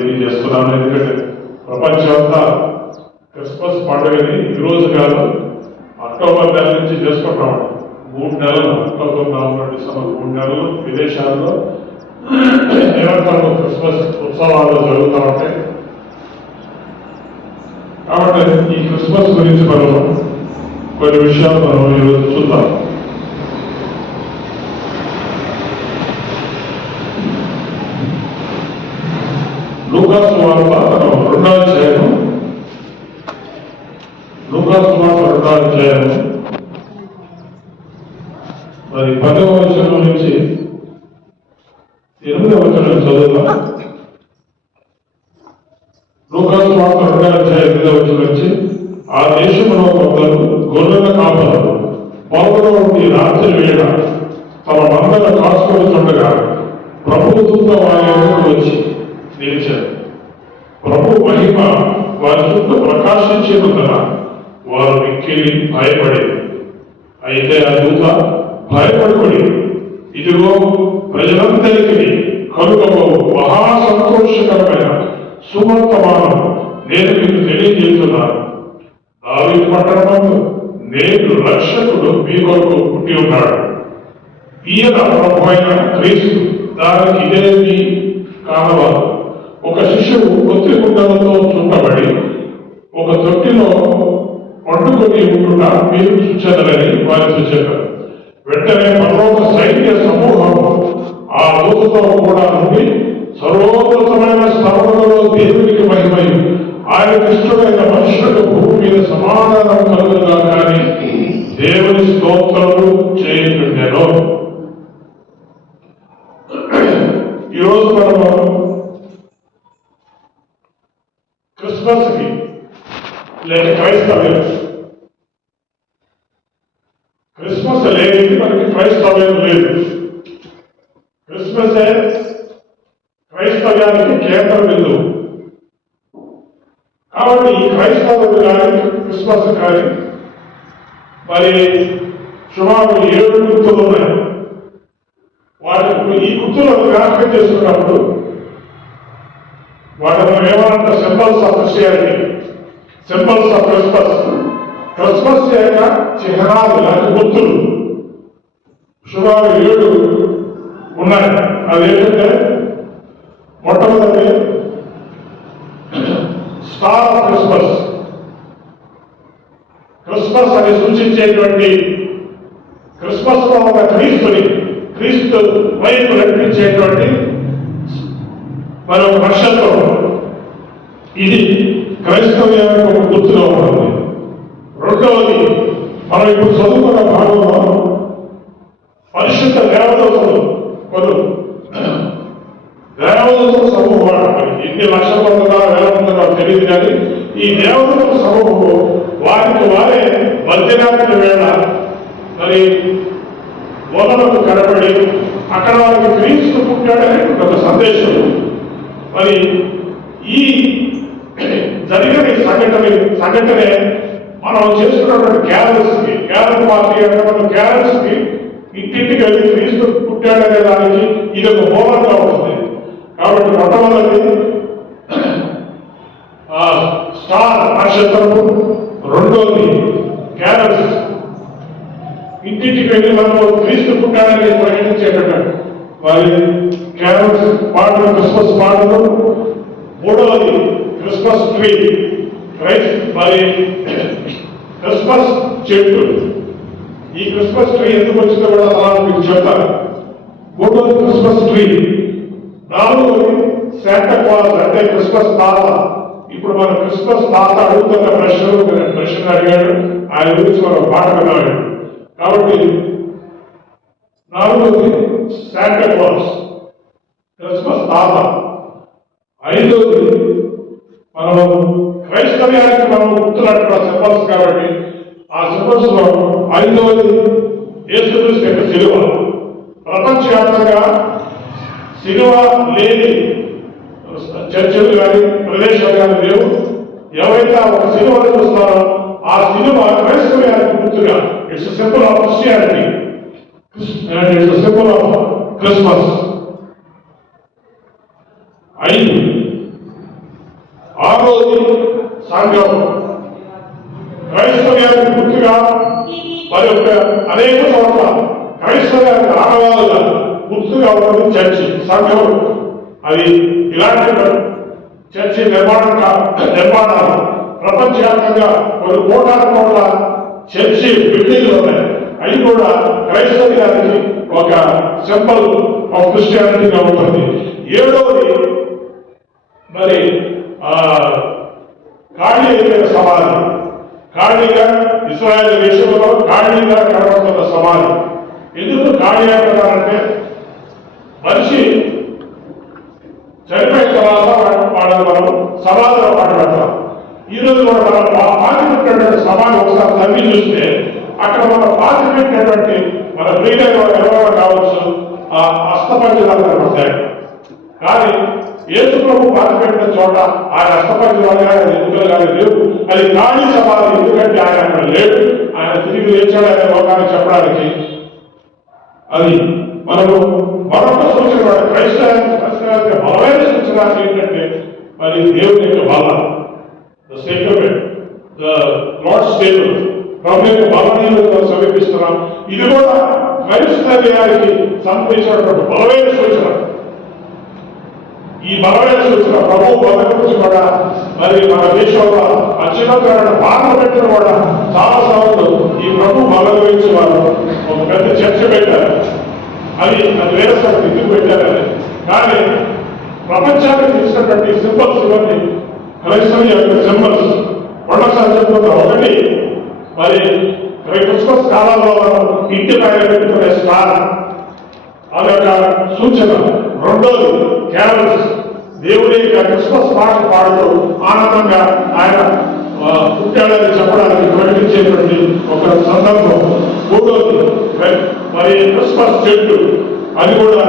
తెలియజేస్తున్నాను. ఎందుకంటే ప్రపంచం అంతా క్రిస్మస్ పండుగని ఈరోజు కాదు అక్టోబర్ నెల నుంచి చేసుకుంటాం. 3 నెలలు, అక్టోబర్, నవంబర్, డిసెంబర్ 3 నెలలు విదేశాల్లో నిరంతరం క్రిస్మస్ ఉత్సవాలు జరుగుతూ ఉంటాయి. కాబట్టి ఈ క్రిస్మస్ గురించి మనం కొన్ని విషయాలు మనం ఈరోజు చూద్దాం. లూకాసు వార్త 2వ అధ్యాయం, లూకాసు వార్త 2వ అధ్యాయం మరి 10వ వచనం నుంచి 8వ వచనం చదువుతాం. లూకాసు వార్త 2వ అధ్యాయం 8వ వచనం నుంచి, ఆ దేశంలో కొందరు గొర్రెల కాపరులు పొలంలో ఉండి రాత్రి వేళ తమ మందల కాచుకొడుతుండగా ప్రభువు దూత వారి యొద్దకు వచ్చి నిలిచారు. ప్రభు మహిమ వారి చుట్టూ ప్రకాశించేందున వారు మిక్కిలి భయపడేది. అయితే ఆ దూత భయపడుకొని, ఇదిగో ప్రజలందరికీ కలుగబోవు మహా సంతోషకరమైన సువర్తమానం నేను మీకు తెలియజేస్తున్నాను. దావీదు పట్టణంలో నేడు రక్షకుడు మీ కొరకు పుట్టి ఉన్నాడు. ఈయన ప్రభు అయిన క్రీస్తు. దానికి ఇదే మీ కానవాలు. ఒక శిశువు కొద్ది గుడ్డలతో చుట్టబడి ఒక తొట్టిలో పండుకొని ఉంటున్నా మీరు చూచెదరని వారితో చెప్పారు. వెంటనే పరలోక సైన్య సమూహం ఆ దూతతో కూడా నుండి, సర్వోన్నతమైన స్థలములలో దేవునికి మహిమయు ఆయన ఇష్టమైన మనుషులకు భూమి మీద సమాధానం కలుగుగా కానీ దేవుని స్తోత్రము చేయుచుండెను. ఈరోజు మనము క్రిస్మస్ కి లేక క్రైస్తవ్యం, క్రిస్మస్ లేనిది మనకి క్రైస్తవ్యం లేదు. క్రిస్మసే క్రైస్తవ్యానికి కేంద్ర బిందువు. కాబట్టి ఈ క్రైస్తవులు కానీ క్రిస్మస్ కానీ మరి సుమారు 7 గుర్తులు ఉన్నాయి. వాటికి ఈ గుర్తులను జ్ఞాపకం చేసుకున్నప్పుడు వాటిని ఏమంటే symbols of Christianity, symbols of Christmas. Christmas యొక్క చిహ్నాలు లాంటి గుర్తులు సుమారు 7 ఉన్నాయి. అదేంటంటే మొట్టమొదటి స్టార్ ఆఫ్ క్రిస్మస్. క్రిస్మస్ అని సూచించేటువంటి క్రిస్మస్ లో ఉన్న క్రీస్తు వైపు నడిపించేటువంటి మరొక నక్షత్రం. ఇది క్రైస్తవ్యానికి ఒక గుర్తుగా ఉంటుంది. రెండవది, మనం ఇప్పుడు చదువుకున్న భాగంలో పరిశుద్ధ దేవదూతలు దేవదూతల సమూహం. ఎన్ని లక్షల మందిగా వేల మందిగా తెలియదు కానీ ఈ దేవదూతల సమూహము వారికి వారే మధ్యరాత్రి వేళ మరి బోధనకు కనబడి అక్కడ వారికి క్రీస్తు పుట్టాడని ఒక సందేశం. మరి ఈ జరిగిన సంఘటనే మనం చేస్తున్నటువంటి క్యారల్ పార్టీ అంటే మనం క్యారల్స్ కి ఇంటింటికి వెళ్ళి క్రీస్తు పుట్టాడనే దానికి ఇది ఒక మూలంగా ఉంటుంది. కాబట్టి మొట్టమొదటి స్టార్ నక్షత్రము, రెండోది క్యారల్స్, ఇంటింటికి వెళ్ళి మనము క్రీస్తు పుట్టాడని ప్రకటించేటట్టు మరి క్యారల్స్ పాటలు, క్రిస్మస్ పాటలు. మూడవది క్రిస్మస్ ట్రీ, మరి క్రిస్మస్ చెట్టు. ఈ క్రిస్మస్ ట్రీ ఎందుకు వచ్చిందో కూడా అలా మీకు చెప్తాను. మూడవది క్రిస్మస్ ట్రీ. నాలుగవది శాంటా క్లాస్ అంటే క్రిస్మస్ తాత. ఇప్పుడు మన క్రిస్మస్ తాత అడుగుతున్న ప్రశ్న అడిగాడు, ఆయన గురించి మనం పాట విన్నాడు. కాబట్టి నాలుగవది శాంటా క్లాస్, క్రిస్మస్ తాత. ఐదవది మనం క్రైస్తవ్యానికి మనం గుర్తున్నట్టు సింబల్స్ కాబట్టి ఆ సింబల్స్ లో ఐదవది యేసుక్రీస్తు యొక్క సిలువ. ప్రపంచవ్యాప్తంగా సిలువ లేని చర్చలు కానీ ప్రదేశాలు కానీ లేవు. ఎవరైతే ఒక సిలువను చూస్తారో ఆ సిలువ క్రైస్తవ్యానికి గుర్తుగా it's symbol of Christianity, it's symbol of Christmas. 5 నాలుగోది సంఘం. క్రైస్తవ్యానికి గుర్తుగా మరి యొక్క అనేక చోట్ల క్రైస్తవ్యానికి ఆనవాలుగా గుర్తుగా ఉన్నది చర్చి, సంఘం. అది ఇలాంటి చర్చి నిర్మాణాలు ప్రపంచవ్యాప్తంగా కొన్ని కోట్ల చర్చి బిల్డింగ్లు ఉన్నాయి. అవి కూడా క్రైస్తవ్యానికి ఒక సింబల్ ఆఫ్ క్రిస్టియానిటీగా ఉంటుంది. ఏడవది మరి ఖాళీ అయిపోయిన సమాధి. ఖాళీగా ఇశ్రాయేలు దేశంలో ఖాళీగా కనబడుతున్న సమాధి. ఎందుకు ఖాళీ అంటున్నారంటే మనిషి చనిపోయిన తర్వాత వాళ్ళని మనం సమాధిలో మాట్లాడతాం. ఈ రోజు కూడా మనం పాతి పెట్టినటువంటి సమాధి ఒకసారి తవ్వి చూస్తే అక్కడ మనం పాతి పెట్టినటువంటి మన ప్రియమైన ఎవరైనా కావచ్చు ఆ అస్తపంచదాలు కనబడతాయి. కానీ యేసు ప్రభు పాతి పెట్టిన చోట ఆయన అస్తపంచదాలు కానీ ఎన్నికలు కానీ లేవు. అది ఖాళీ సమాధి. ఎందుకంటే ఆయన అక్కడ లేడు, ఆయన తిరిగి లేచాడు అనే లోకాన్ని చెప్పడానికి. అది మనము మరొక సూచన క్రైస్తవానికి బలమైన సూచన ఏంటంటే మరి దేవుని యొక్క బల, ద సేక్రమెంట్, ద లార్డ్స్ టేబుల్, ప్రభు యొక్క బలనీయులతో సమీపిస్తున్నాం. ఇది కూడా క్రైస్తవ్యానికి సంబంధించినటువంటి బలమైన సూచన. ఈ బలమైన సూచన ప్రభు బల గురించి కూడా మరి మన దేశంలో అత్యున్నతమైన పార్లమెంట్ కూడా చాలా సార్లు ఈ ప్రభు బల గురించి వారు ఒక పెద్ద చర్చ పెట్టారు. అది వేరే సార్ ఎందుకు పెట్టారని. కానీ ప్రపంచానికి తెలిసినటువంటి సింబల్స్ ఇవన్నీ క్రైస్తవ యొక్క సింబల్స్ రెండోసారి చెప్తున్నా. ఒకటి మరి క్రిస్మస్ కాలంలో ఇంటి పైన పెట్టుకునే స్టార్, అదొక సూచన. రెండోది క్యారల్స్, దేవుడి యొక్క క్రిస్మస్ పాట పాడుతూ ఆనందంగా ఆయన పుట్టాడని చెప్పడానికి ప్రకటించేటువంటి ఒక సందర్భం. మూడోది మరి క్రిస్మస్ చెట్టు, అది కూడా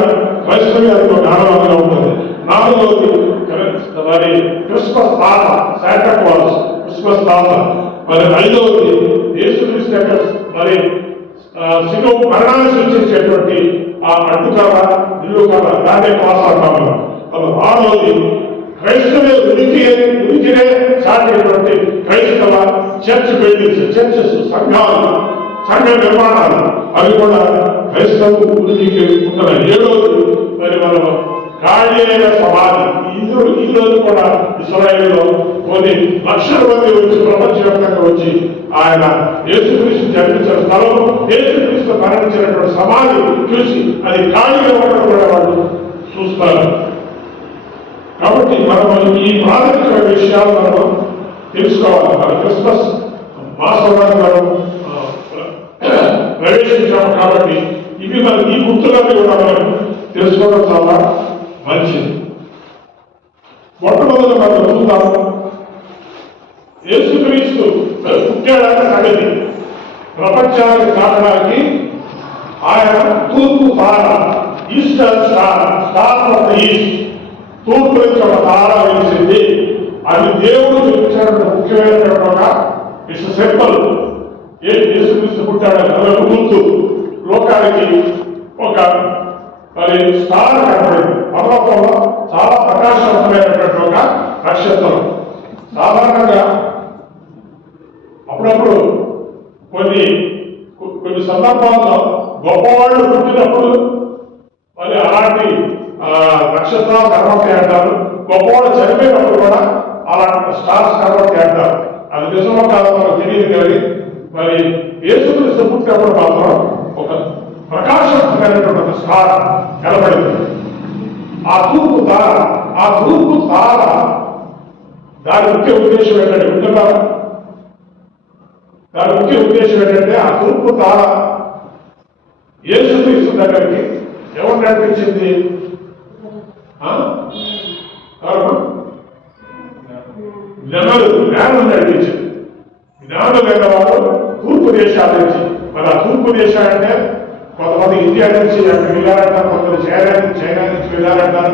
క్రైస్తవ్యానికి ఒక ఆనందంగా ఉంటుంది. నాలుగోది మరి క్రిస్మస్ తాత, శాంటా క్లాస్, క్రిస్మస్ తాత. మరి ఐదవది యేసుక్రీస్తు మరి శిలువ మరణాన్ని సూచించేటువంటి ఆ అడ్డుకర్ర, నిలువుకర్ర, దాన్నే క్లాస్ అంటాము. ఆరవది క్రైస్తవ ఉనికినే సాగేటువంటి క్రైస్తవ చర్చ్ బిల్డింగ్స్, చర్చెస్, సంఘాలు, సంఘ నిర్మాణాలు, అవి కూడా క్రైస్తవ ఉనికి ఉంటున్నాయి. ఏడవది మరి మనం ఖాళీ అయిన సమాధి. ఈ రోజు కూడా ఇశ్రాయేలులో కొన్ని లక్షల మంది వచ్చి ప్రపంచవ్యాప్తంగా వచ్చి ఆయన యేసుక్రీస్తు జన్మించిన స్థలం, యేసుక్రీస్తు మరణించినటువంటి సమాధి చూసి అది ఖాళీగా ఉండడం కూడా వాళ్ళు చూస్తారు. కాబట్టి మనం ఈ ప్రాథమిక విషయాలు మనం తెలుసుకోవాలి. మన క్రిస్మస్ మాసంలో మనం ప్రవేశించాము కాబట్టి ఇవి మన ఈ గుర్తులన్నీ కూడా మనం తెలుసుకోవడం చాలా మంచిది. మొట్టమొదటి మనం చూద్దాం, యేసుక్రీస్తు పుట్టాడన్న సంగతి ప్రపంచానికి కావడానికి ఆయన తూర్పు తార, Easter star, star of the east, తూర్పు నుంచి ఒక తార వెలిసింది. అది దేవుడు చూపించినటువంటి ముఖ్యమైనటువంటి ఒక ఇట్స్ సింబల్. యేసుక్రీస్తు పుట్టాడని గుర్తు. లోకానికి ఒక మరి స్టార్ కనబడింది. పర్వతంలో చాలా ప్రకాశవంతమైనటువంటి ఒక నక్షత్రం. సాధారణంగా అప్పుడప్పుడు కొన్ని సందర్భాల్లో గొప్పవాళ్ళు పుట్టినప్పుడు మరి అలాంటి నక్షత్రాలు కనబడతాయి అంటారు. గొప్పవాళ్ళు చనిపోయినప్పుడు కూడా అలాంటి స్టార్స్ కనబడతాయి అంటారు. అది నిజమో కాదో మనకు తెలియదు. కానీ మరి యేసుక్రీస్తు పుట్టినప్పుడు మాత్రం ఒక ప్రకాశవంతమైనటువంటి ఒక స్టార్ కనబడింది. ఆ తూర్పు తార దాని ముఖ్య ఉద్దేశం ఏంటంటే ఉంటున్నారా? దాని ముఖ్య ఉద్దేశం ఏంటంటే ఆ తూర్పు తార యేసుక్రీస్తు దగ్గరికి ఎవరు నడిపించింది? జ్ఞానం నడిపించింది. జ్ఞానం లేనివాడు తూర్పు దేశాల నుంచి, మరి ఆ తూర్పు దేశాలంటే కొంతమంది ఇండియా నుంచి అక్కడ వెళ్ళారంటారు, కొంతమంది చైనా నుంచి వెళ్ళారంటారు,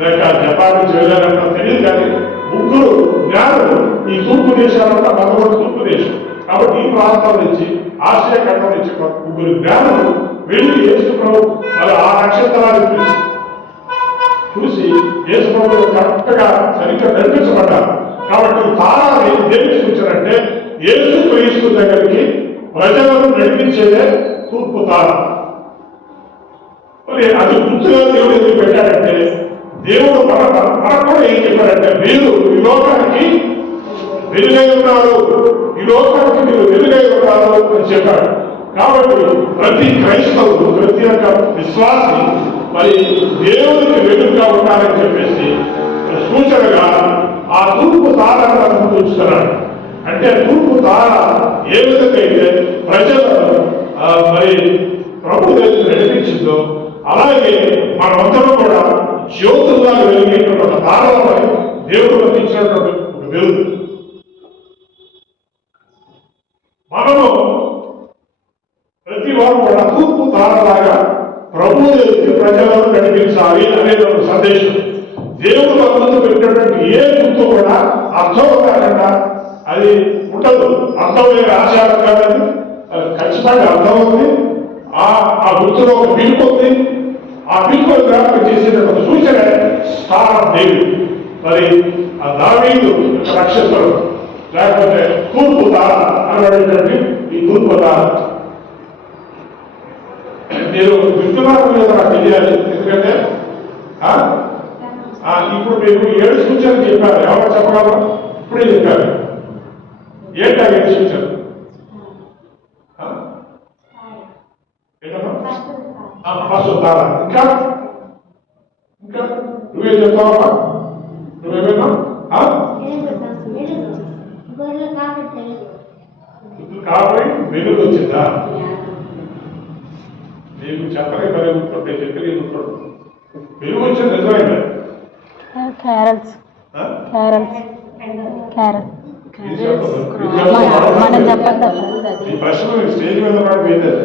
లేక జపాన్ నుంచి వెళ్ళారంటారు, తెలియదు. కానీ ముగ్గురు జ్ఞానులు ఈ తూర్పు దేశాలంటే మొదటి తూర్పు దేశం కాబట్టి ఈ ప్రాంతం నుంచి, ఆసియా ఖండం నుంచి ముగ్గురు జ్ఞానులు వెళ్ళి యేసు ప్రభు మరి ఆ నక్షత్రాన్ని చూసి యేసు ప్రభు కరెక్ట్గా సరిగ్గా నడిపించబడ్డారు. కాబట్టి తారాన్ని దేనికి సూచనంటే యేసు క్రీస్తు దగ్గరికి ప్రజలను నడిపించేదే తూర్పు తార. మరి అది గుర్తుగా దేవుడు ఎందుకు పెట్టాడంటే, దేవుడు మనకు ఏం చెప్పాడంటే, మీరు ఈ లోకానికి వెలుగై ఉన్నారు, ఈ లోకానికి మీరు వెలుగై ఉన్నారు అని చెప్పాడు. కాబట్టి ప్రతి క్రైస్తవుడు, ప్రతి ఒక్క విశ్వాసి మరి దేవునికి వెలుగుగా ఉండాలని చెప్పేసి సూచనగా ఆ తూర్పు తారను చూస్తున్నాడు. అంటే తూర్పు తార ఏ విధంగా అయితే ప్రజలను మరి ప్రభు దగ్గర నడిపించిందో, అలాగే మనమందరం కూడా జ్యోతులుగా వెలిగేటువంటి ఒక తారలపై దేవుడు అందించినటువంటి ఒక వెలుగు. మనము ప్రతి వారు కూడా తూర్పు తారలాగా ప్రభు దగ్గరికి ప్రజలను నడిపించాలి అనేది ఒక సందేశం. దేవుడు మన ముందు పెట్టినటువంటి ఏ గుర్తు కూడా అర్థం కాకుండా అది ఉండదు. అర్థమైన ఆచారం కాదని ఖచ్చితంగా అర్థం ఉంది. ఆ గుర్తులో ఒక పిలుపు ఉంది. ఆ పిలుపు జ్ఞాపకం చేసేటటువంటి సూచన స్టార్ ఆఫ్ డేవిడ్. మరి ఆ దావీదు నక్షత్రం లేకపోతే తూర్పు తార అనబడేటువంటి ఈ తూర్పు తార మీరు వింటున్నారు లేదా నాకు తెలియాలి. ఎందుకంటే ఇప్పుడు మీరు 7 సూచనలు చెప్పారు. ఎవరు చెప్పగలరా? ఇప్పుడే చెప్పారు. ఏంటా 7 సూచనలు? ఫస్ట్ తార. ఇంకా ఇంకా నువ్వేం చెప్తావమ్మా? నువ్వేమైనా కాబట్టి వెలుగు వచ్చిందా? నీకు చెప్పలే పని ఉంటుంటే చెప్పలే ఉంటాడు. వెలుగు వచ్చింది నిజమైందా? ఈ ప్రశ్న స్టేజ్ మీద ఉన్నాడు వేయలేదు.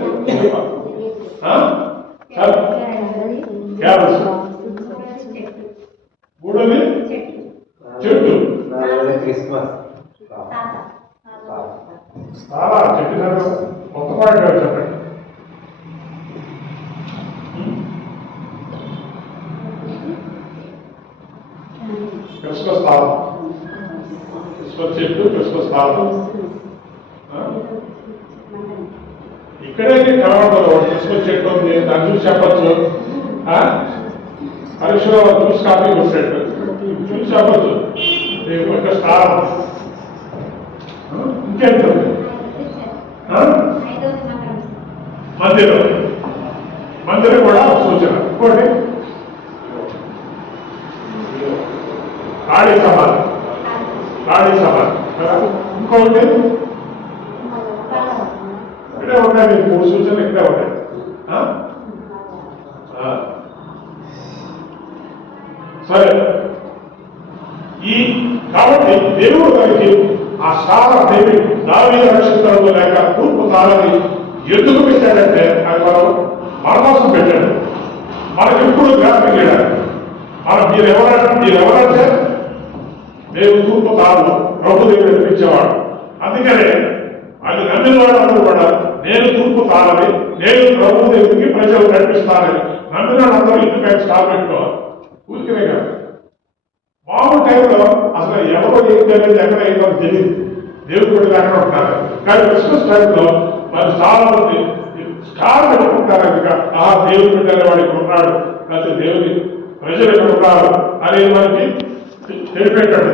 మూడోది చెట్టు. చాలా చెట్టు మొత్తం పాటు చెప్పండి. క్రిస్మస్ తాత, క్రిస్మస్ చెట్టు, క్రిస్మస్ తాత. ఇక్కడే కనబడతారు. క్రిస్మస్ చెట్టు ఉంది, దాన్ని చూసి చెప్పచ్చు. పరీక్షలో చూసి కాపీ కొట్టాడు, చూసి చెప్పచ్చు. ఒక స్టార్. ఇంకేంటి మందిరం. మందిరం కూడా సూచన. ఇంకోటి ఖాళీ సభ. ఖాళీ సభ ఇంకోటి ఇక్కడే ఉన్నాయి. మీకు 3 సూచనలు ఇక్కడే ఉన్నాయి. సరే, కాబట్టి దేవుడు దానికి ఆ స్టార్ ఆఫ్ డేవిడ్ దావీదు నక్షత్రంలో లేక తూర్పు తారని ఎందుకు పెట్టాడంటే, అది మనం మన కోసం పెట్టాడు. మనకి ఎప్పుడు జ్ఞాపకం చేయడానికి. మీరెవరంటే దేవుడు తూర్పు తారలు ప్రభు దేవుడు నడిపించేవాడు. అందుకనే అది నమ్మిన వాళ్ళందరూ కూడా నేను తూర్పు తారని, నేను ప్రభు దేవుడికి ప్రజలు నడిపిస్తానని నమ్మిన వాళ్ళందరూ ఇంటిపై స్టార్ పెట్టుకోవాలి. ఊరికనే కాదు. మామూలు టైంలో అసలు ఎవరో ఏం తెలియదు, ఎక్కడ ఏంటో తెలియదు. దేవుడు కూడా ఎక్కడ ఉంటారు. కానీ క్రిస్మస్ టైంలో మరి చాలా మంది స్టార్ పెట్టుకుంటారు. దేవుడు బిడ్డనే వాడు ఇక్కడ ఉన్నాడు, లేకపోతే దేవుని ప్రజలు ఇక్కడ ఉన్నారు అనేది మనకి తెలిపేటాడు.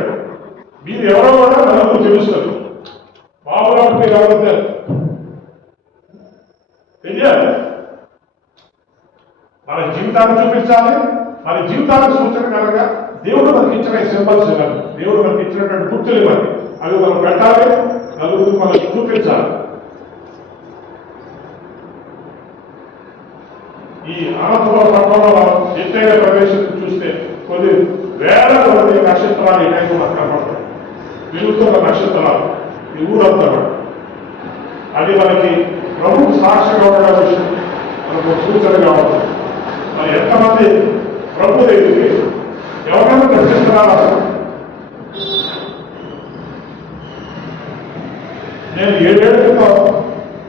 మీరు ఎవరో కూడా నలుగురు తెలుస్తారు. మామూలుగా మీరు ఎవరైతే తెలియాలి. మన జీవితాన్ని చూపించాలి. మన జీవితానికి సూచన కనుక దేవుడు మనకి ఇచ్చిన సింబల్స్ ఇవ్వాలి. దేవుడు మనకి ఇచ్చినటువంటి గుర్తులు ఇవ్వాలి. అవి మనం పెట్టాలి, నలుగురికి మనం చూపించాలి. ఈ అనంతపురం పట్టణంలో ఎత్తైన ప్రదేశం చూస్తే కొన్ని వేల కొద్ది నక్షత్రాలు ఈ టైంలో మనకు కనపడతాయి. వెలుగుతున్న నక్షత్రాలు ఈ ఊరంతా. అది మనకి ప్రభుత్వ సాక్షిగా ఉండడం విషయం మనకు సూచనగా ఉంటుంది. మరి ఎంతమంది ప్రభు దగ్గరికి ఎవరైనా దర్శిస్తున్నారు? నేను 7 ఏళ్ల క్రితం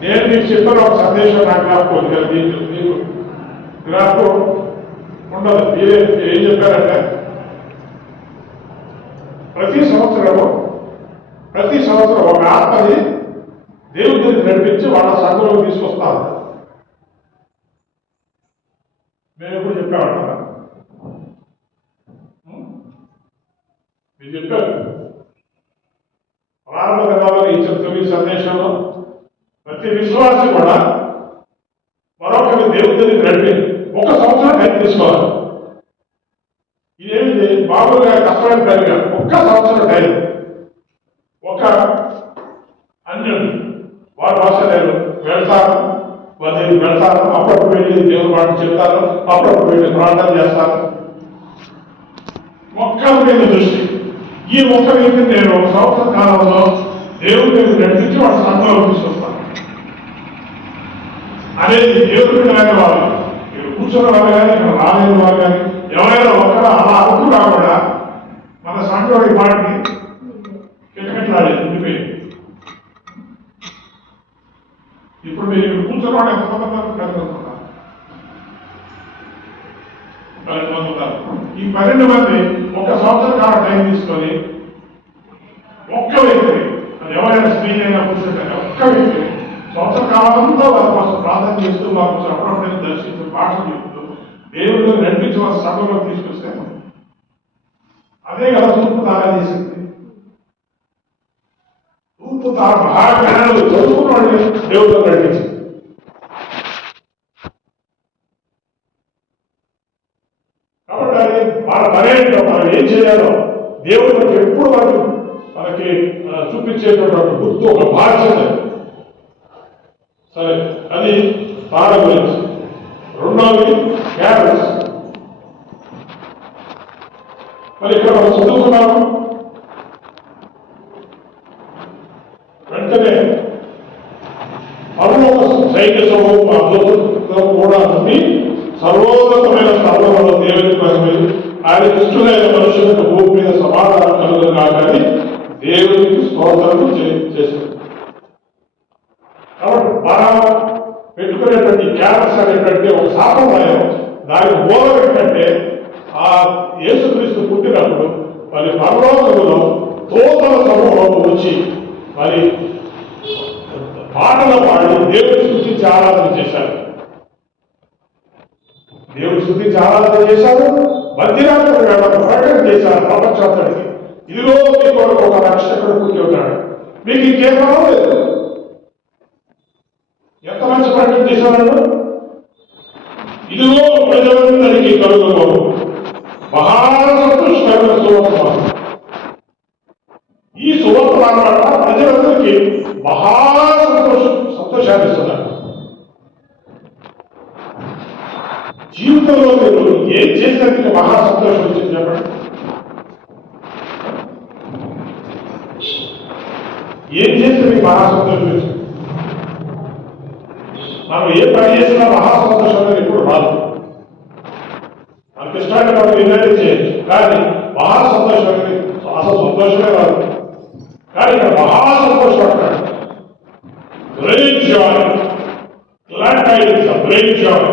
నేను మీకు చెప్పిన ఒక సందేశం నాకు జ్ఞాపకం కదా. మీకు జ్ఞాపకం ఉండదు. మీరే ఏం చెప్పారంటే, ప్రతి సంవత్సరం ఒక ఆత్మని దేవుడి దగ్గర నడిపించి వాళ్ళ సంఘంలోకి తీసుకొస్తారు. మేము ఎప్పుడు చెప్పామంటారా? మీరు చెప్పారు ప్రారంభ దినాల్లో ఇచ్చిన తొలి సందేశంలో ప్రతి విశ్వాసం కూడా మరొకరి దేవుడి దగ్గర నడిపి 1 సంవత్సరం టైం తీసుకోవాలి. ఇదేమిటి మామూలుగా కష్టమైన పనిగా 1 సంవత్సరం టైం. ఒక అన్యుడు వారి భాష నేను వెళ్తాను, అప్పుడప్పుడు వెళ్ళి దేవుని మాట చెప్తారు, అప్పుడప్పుడు వెళ్ళి ప్రార్థన చేస్తాను. ఒక్క మీద దృష్టి. ఈ ఒక్క వ్యక్తి నేను 1 సంవత్సర కాలంలో దేవుడి మీద నడిపించి వాడు సంఘంలో తీసుకొస్తాను అనేది దేవుడి మీద వాళ్ళు మీరు కూర్చున్న వాళ్ళు కానీ ఇక్కడ రాలేని వాళ్ళు కానీ ఎవరైనా ఒక్కడ అలా అర్థం కాకుండా మన సంఘంలో ఈ మాటని కిటకిటలాడేది ఉండిపోయింది. ఇప్పుడు మీరు ఇక్కడ కూర్చున్న వాడు ఎంతమంది పెరుగుతున్నారు? 12 మంది ఉన్నారు. ఈ 12 మంది 1 సంవత్సరం కాలం టైం తీసుకొని ఒక్క వ్యక్తిని, అది ఎవరైనా స్త్రీ అయినా పురుషుడైనా ఒక్క వ్యక్తిని సంవత్సర కాలంతో వారి కోసం ప్రార్థన చేస్తూ వారి కోసం అప్పుడప్పుడు దర్శిస్తూ భాషలు చెప్తూ దేవుడిలో నడిపించి వారి సభలో తీసుకొస్తే అదే కదా తూర్పు తారా చేసింది. తూర్పు తార మహాజ్ఞానాలు చదువుకున్న దేవుడిలో నడిపించింది. కాబట్టి అది మన పనేంటో మనం ఏం చేయాలో దేవుడు మనకి ఎప్పుడు మనకి చూపించేటటువంటి గుర్తు, ఒక బాధ్యత. సరే, అది తార గురించి. రెండవది క్యారల్స్. మరి ఇక్కడ మనం చదువుకున్నాము, వెంటనే పరలోక సైన్య సమూహం కూడా నుండి సర్వోన్నతమైన స్థలంలో దేవుని మహిమలు ఆయన దుష్టులైన మనుషులకు భూమి మీద సమాధానం కలుగును కాదని దేవునికి స్తోత్రము చేశారు. కాబట్టి మనం పెట్టుకునేటువంటి క్యారల్స్ అనేటువంటి ఒక సాంప్రదాయం, దాని మూలం ఏంటంటే ఆ యేసుక్రీస్తు పుట్టినప్పుడు మరి పరలోకములో తోతల సమూహం వచ్చి మరి పాటలు పాడి దేవుని స్తుతించి ఆరాధన చేశారు. దేవుని స్తుతించి ఆరాధన చేశారు. మధ్యరాత్రి వేళ ప్రకటన చేశారు ప్రపంచానికి, ఇదిగో మీ కొరకు ఒక రక్షకుడు పుట్టి ఉన్నాడు, మీకు ఇంకేం పర్వాలేదు. ఎంత మంచి ప్రకటన చేశారు. ఇదిగో ప్రజలందరికీ కలుగులో మహాసంతోషమైన సువర్తమానం. ఈ సువర్తమానం వల్ల ప్రజలందరికీ సంతోషాన్ని ఇస్తున్నారు. జీవితంలో మీరు ఏం చేసినందుకు మహాసంతోషం వచ్చింది చెప్పండి? ఏం చేస్తే మీకు మహాసంతోషం వచ్చింది? మనం ఏ పని చేసినా మహాసంతోషం అనేది ఎప్పుడు రాదు. మనకి ఇష్టాన్ని మనం నిర్ణయం చేయొచ్చు, కానీ మహాసంతోషం అనేది అసలు సంతోషమే రాదు. కానీ ఇక్కడ మహాసంతోషం అంటాడు. Great joy, glad tides of great joy.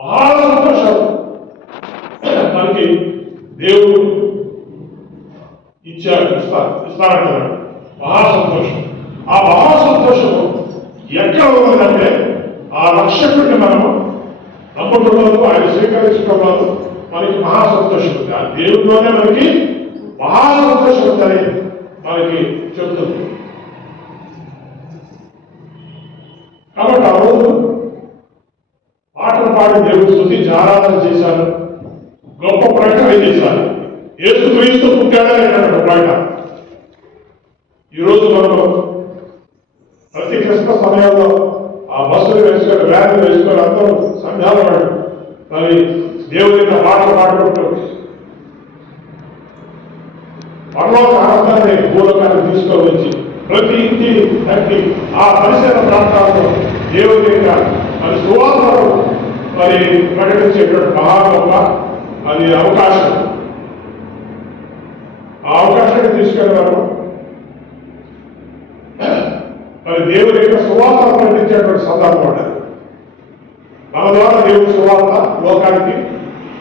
మహాసంతోషం మనకి దేవుడు ఇస్తానంటాడు. మహాసంతోషం. ఆ మహాసంతోషం ఎక్కడ ఉన్నదంటే ఆ రక్షకుడిని మనము నమ్ముతున్నారు, ఆయన స్వీకరించుకున్నారు, మనకి మహాసంతోషం ఉంది. ఆ దేవుడిలోనే మనకి మహాసంతోషం ఉందని మనకి చెప్తుంది. కాబట్టి ఆ రోజు పాటలు పాడి దేవుడు స్తుతించి ఆరాధన చేశారు, గొప్ప ప్రకటన చేశారు. యేసుక్రీస్తు పుట్టాడని బయట. ఈరోజు మనము ప్రతి క్రిస్మస్ సమయంలో ఆ బస్సులు వేసుకొని, వ్యాన్లు వేసుకొని అందరూ సంఘాలు మరి దేవుడి పాటలు పాడుకుంటూ పరలోక ఆనందాన్ని భూలోకాన్ని తీసుకొని వచ్చి ప్రతి ఇంటి తట్టి ఆ పరిసర ప్రాంతాల్లో దేవుడి మరి సువార్తను మరి ప్రకటించేటువంటి మహాగొప్ప అది అవకాశం. ఆ అవకాశాన్ని తీసుకొని మరి దేవుడి యొక్క సువార్తను ప్రకటించేటువంటి సందర్భం ఉండదు. మన ద్వారా దేవుడి సువార్త లోకానికి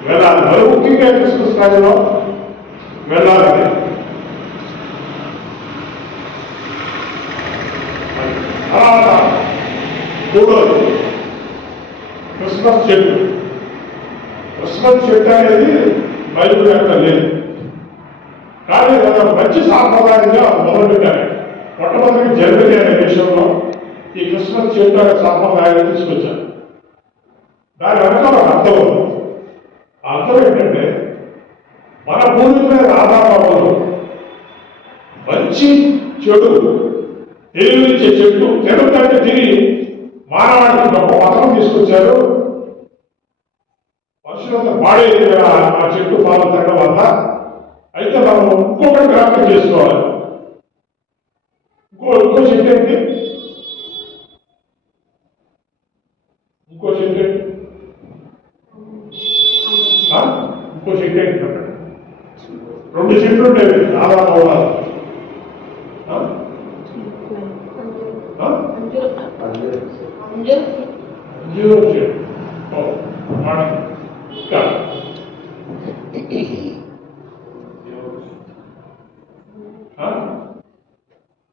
వెళ్ళాలి. మరి ముఖ్యంగా క్రిస్మస్ టైంలో వెళ్ళాలని మూడోది క్రిస్మస్ చెట్టు. క్రిస్మస్ చెట్టు అనేది బైబిల్ ఎక్కడ లేదు, కానీ ఒక మంచి సాంప్రదాయంగా మొదలుపెట్టారు. మొట్టమొదటి జర్మనీ అనే దేశంలో ఈ క్రిస్మస్ చెట్టు అనే సాంప్రదాయాన్ని తీసుకొచ్చారు. దాని వెనకాల ఒక అర్థం ఉంది. ఆ అర్థం ఏంటంటే మన పూర్వీకులైన రాధాబాబులు మంచి చెడు తెలివించే చెట్టు తిరుగుతుంటే తిరిగి మానవానికి గొప్ప పథకం తీసుకొచ్చారు. మనుషులంతా బాడీ ఆ చెట్టు ఫాలో తగ్గడం వల్ల అయితే మనం ఇంకొకటి జ్ఞాపకం చేసుకోవాలి. ఇంకో చెట్టు ఏంటి? ఇంకో చెట్టు ఇంకో చెట్టు ఏంటి? రెండు చెట్లు ఉండేవి రాధాబాబు.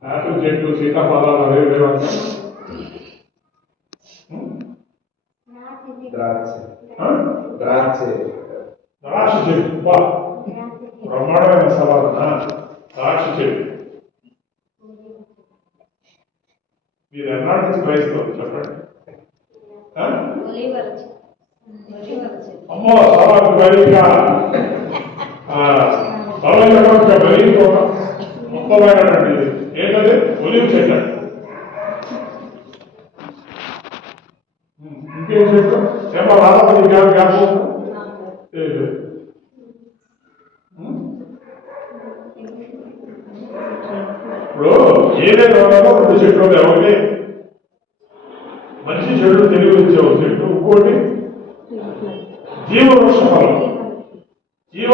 ఆపిల్ చెట్టు, సీతాఫలాలు అవే ద్రాక్ష చెట్టు. బ్రహ్మాండమైన సవాలు. ద్రాక్ష చెట్టు. మీరు ఎన్నాటి నుంచి గ్రహిస్తారు చెప్పండి? అమ్మో సవాలు బలిగా మొత్తమైనటువంటి ఏంటది? ఒలివ్ చెట్టు. ఇంకేం చెట్టు? ఏమో రాధపతి జ్ఞాపకం ఇప్పుడు ఏదైనా రెండు చెట్లు ఒకటి మంచి చెడు తెలివించే ఒక చెట్టు, ఇంకోటి జీవవృక్ష ఫలం. జీవ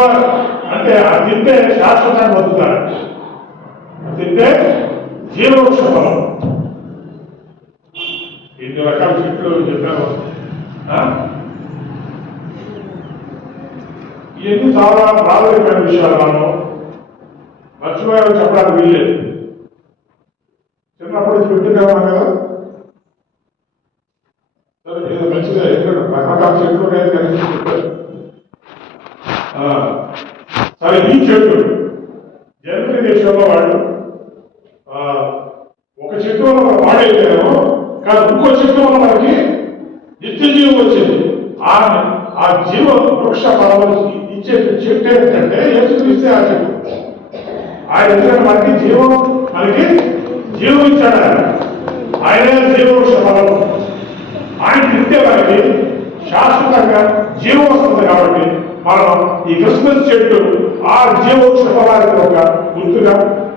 అంటే ఆ తింటే శాశ్వతంగా బతుకుతారు, తింటే జీవవృక్ష ఫలం. ఎన్ని రకాల చెట్లు చెప్పాను. ఇవన్నీ చాలా ప్రాథమికమైన విషయాలు మనం మర్చిపోయాలని చెప్పడానికి వీల్లేదు. చిన్నప్పుడు చెప్తున్నాం కదా, సరే ఏదో మంచిగా ఎక్కడ రకరకాల చెట్లు ఉన్నాయని కలిసి చెప్పారు. సరే ఈ చెట్టు జర్మనీ దేశంలో వాళ్ళు ఒక చెట్టు వల్ల మనం వాడేదేమో, కానీ ఇంకో చెట్టు వల్ల మనకి నిత్య జీవం వచ్చింది. ఆ జీవ వృక్ష ఫలం ఇచ్చే చెట్టు ఏంటంటే యేసుక్రీస్తే ఆ చెట్టు. ఆయన ఎందుకంటే మనకి జీవం ఇచ్చాడు. ఆయనే జీవవృక్ష ఫలం. ఆయన తింటే మనకి శాశ్వతంగా జీవం వస్తుంది. కాబట్టి మనం ఈ క్రిస్మస్ చెట్టు ఆ జీవవృక్ష ఫలానికి ఒక గుర్తుగా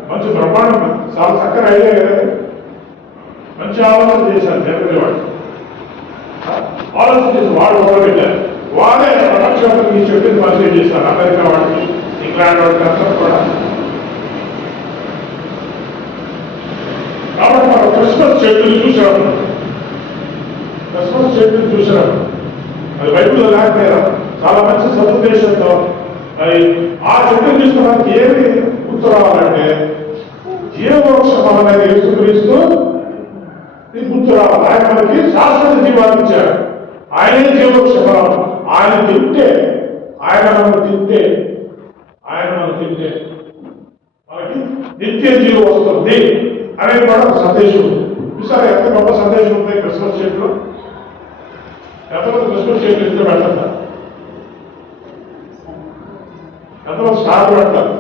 మంచి బ్రహ్మాండం, చాలా చక్కగా ఐడియా కదా. మంచి ఆలోచన చేశారు జగన్ వాడు. ఆలోచన చేసి వాడు మొదలుపెట్టారు. వాడే ప్రపంచంలో ఈ చెట్టుని పరిచయం చేశారు. అమెరికా వాడికి, ఇంగ్లాండ్ వాడికి అందరూ కూడా. కాబట్టి మనం క్రిస్మస్ చెట్టుని చూసాము. క్రిస్మస్ చెట్టుని చూసాము. అది బైబిల్లో లేకపోయినా చాలా మంచి సదుద్దేశంతో మరి ఆ చెట్టుని చూసుకోవడానికి ఏమి గుర్తు రావాలంటే జీవవృక్ష ఫలమైన యేసుక్రీస్తు గుర్తు రావాలి. ఆయన మనకి శాశ్వత జీవాన్ని ఇచ్చాడు. ఆయనే జీవవృక్ష ఫలం. ఆయన మనం తింటే మనకి నిత్య జీవం వస్తుంది అనేది కూడా ఒక సందేశం ఉంది. చూసారా ఎంత గొప్ప సందేశం ఉంది క్రిస్మస్ చెట్లు. ఎంతమంది క్రిస్మస్ చెట్లు ఇంట్లో పెడతారు? ఎంతమంది స్టార్లు పెడతారు?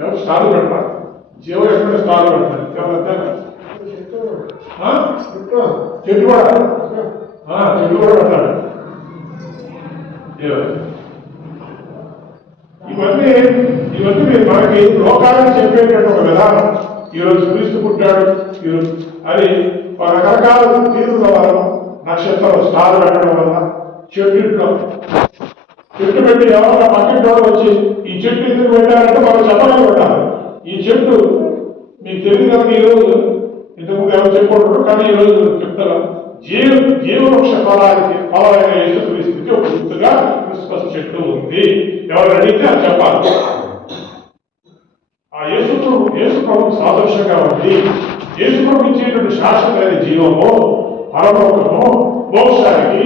ఎవరు స్టార్లు పెడతారు? జీవం ఎక్కడ స్టార్లు పెడతారు? చెట్టు కూడా పెడతాడు. ఇవన్నీ మనకి లోకానికి చెప్పేటట్టు ఒక విధానం. ఈరోజు క్రీస్తు పుట్టాడు ఈరోజు అది రకరకాల తీరుల వల్ల, నక్షత్రం స్టార్ పెట్టడం వల్ల, చెట్టు పెట్టి ఎవరైనా పక్కింటో వచ్చి ఈ చెట్టు ఎందుకు పెట్టారంటే మనం చెప్పడం పెట్టాలి. ఈ చెట్టు మీకు తెలియదు కదా, ఈరోజు ఇంతకుముందు ఎవరు చెప్పుకుంటారు, కానీ ఈరోజు చెప్తారా జీవవృక్ష ఫలమైన యేసుక్రీస్తుకి ఒక గుర్తుగా క్రిస్మస్ చెట్టు ఉంది. ఎవరు అడిగితే అది చెప్పాలి. ఆ యేసు ప్రభు సాదృశ్యంగా ఉంది. యేసుప్రభు ఇచ్చేటువంటి శాశ్వతమైన జీవము, పరలోకము, మోక్షానికి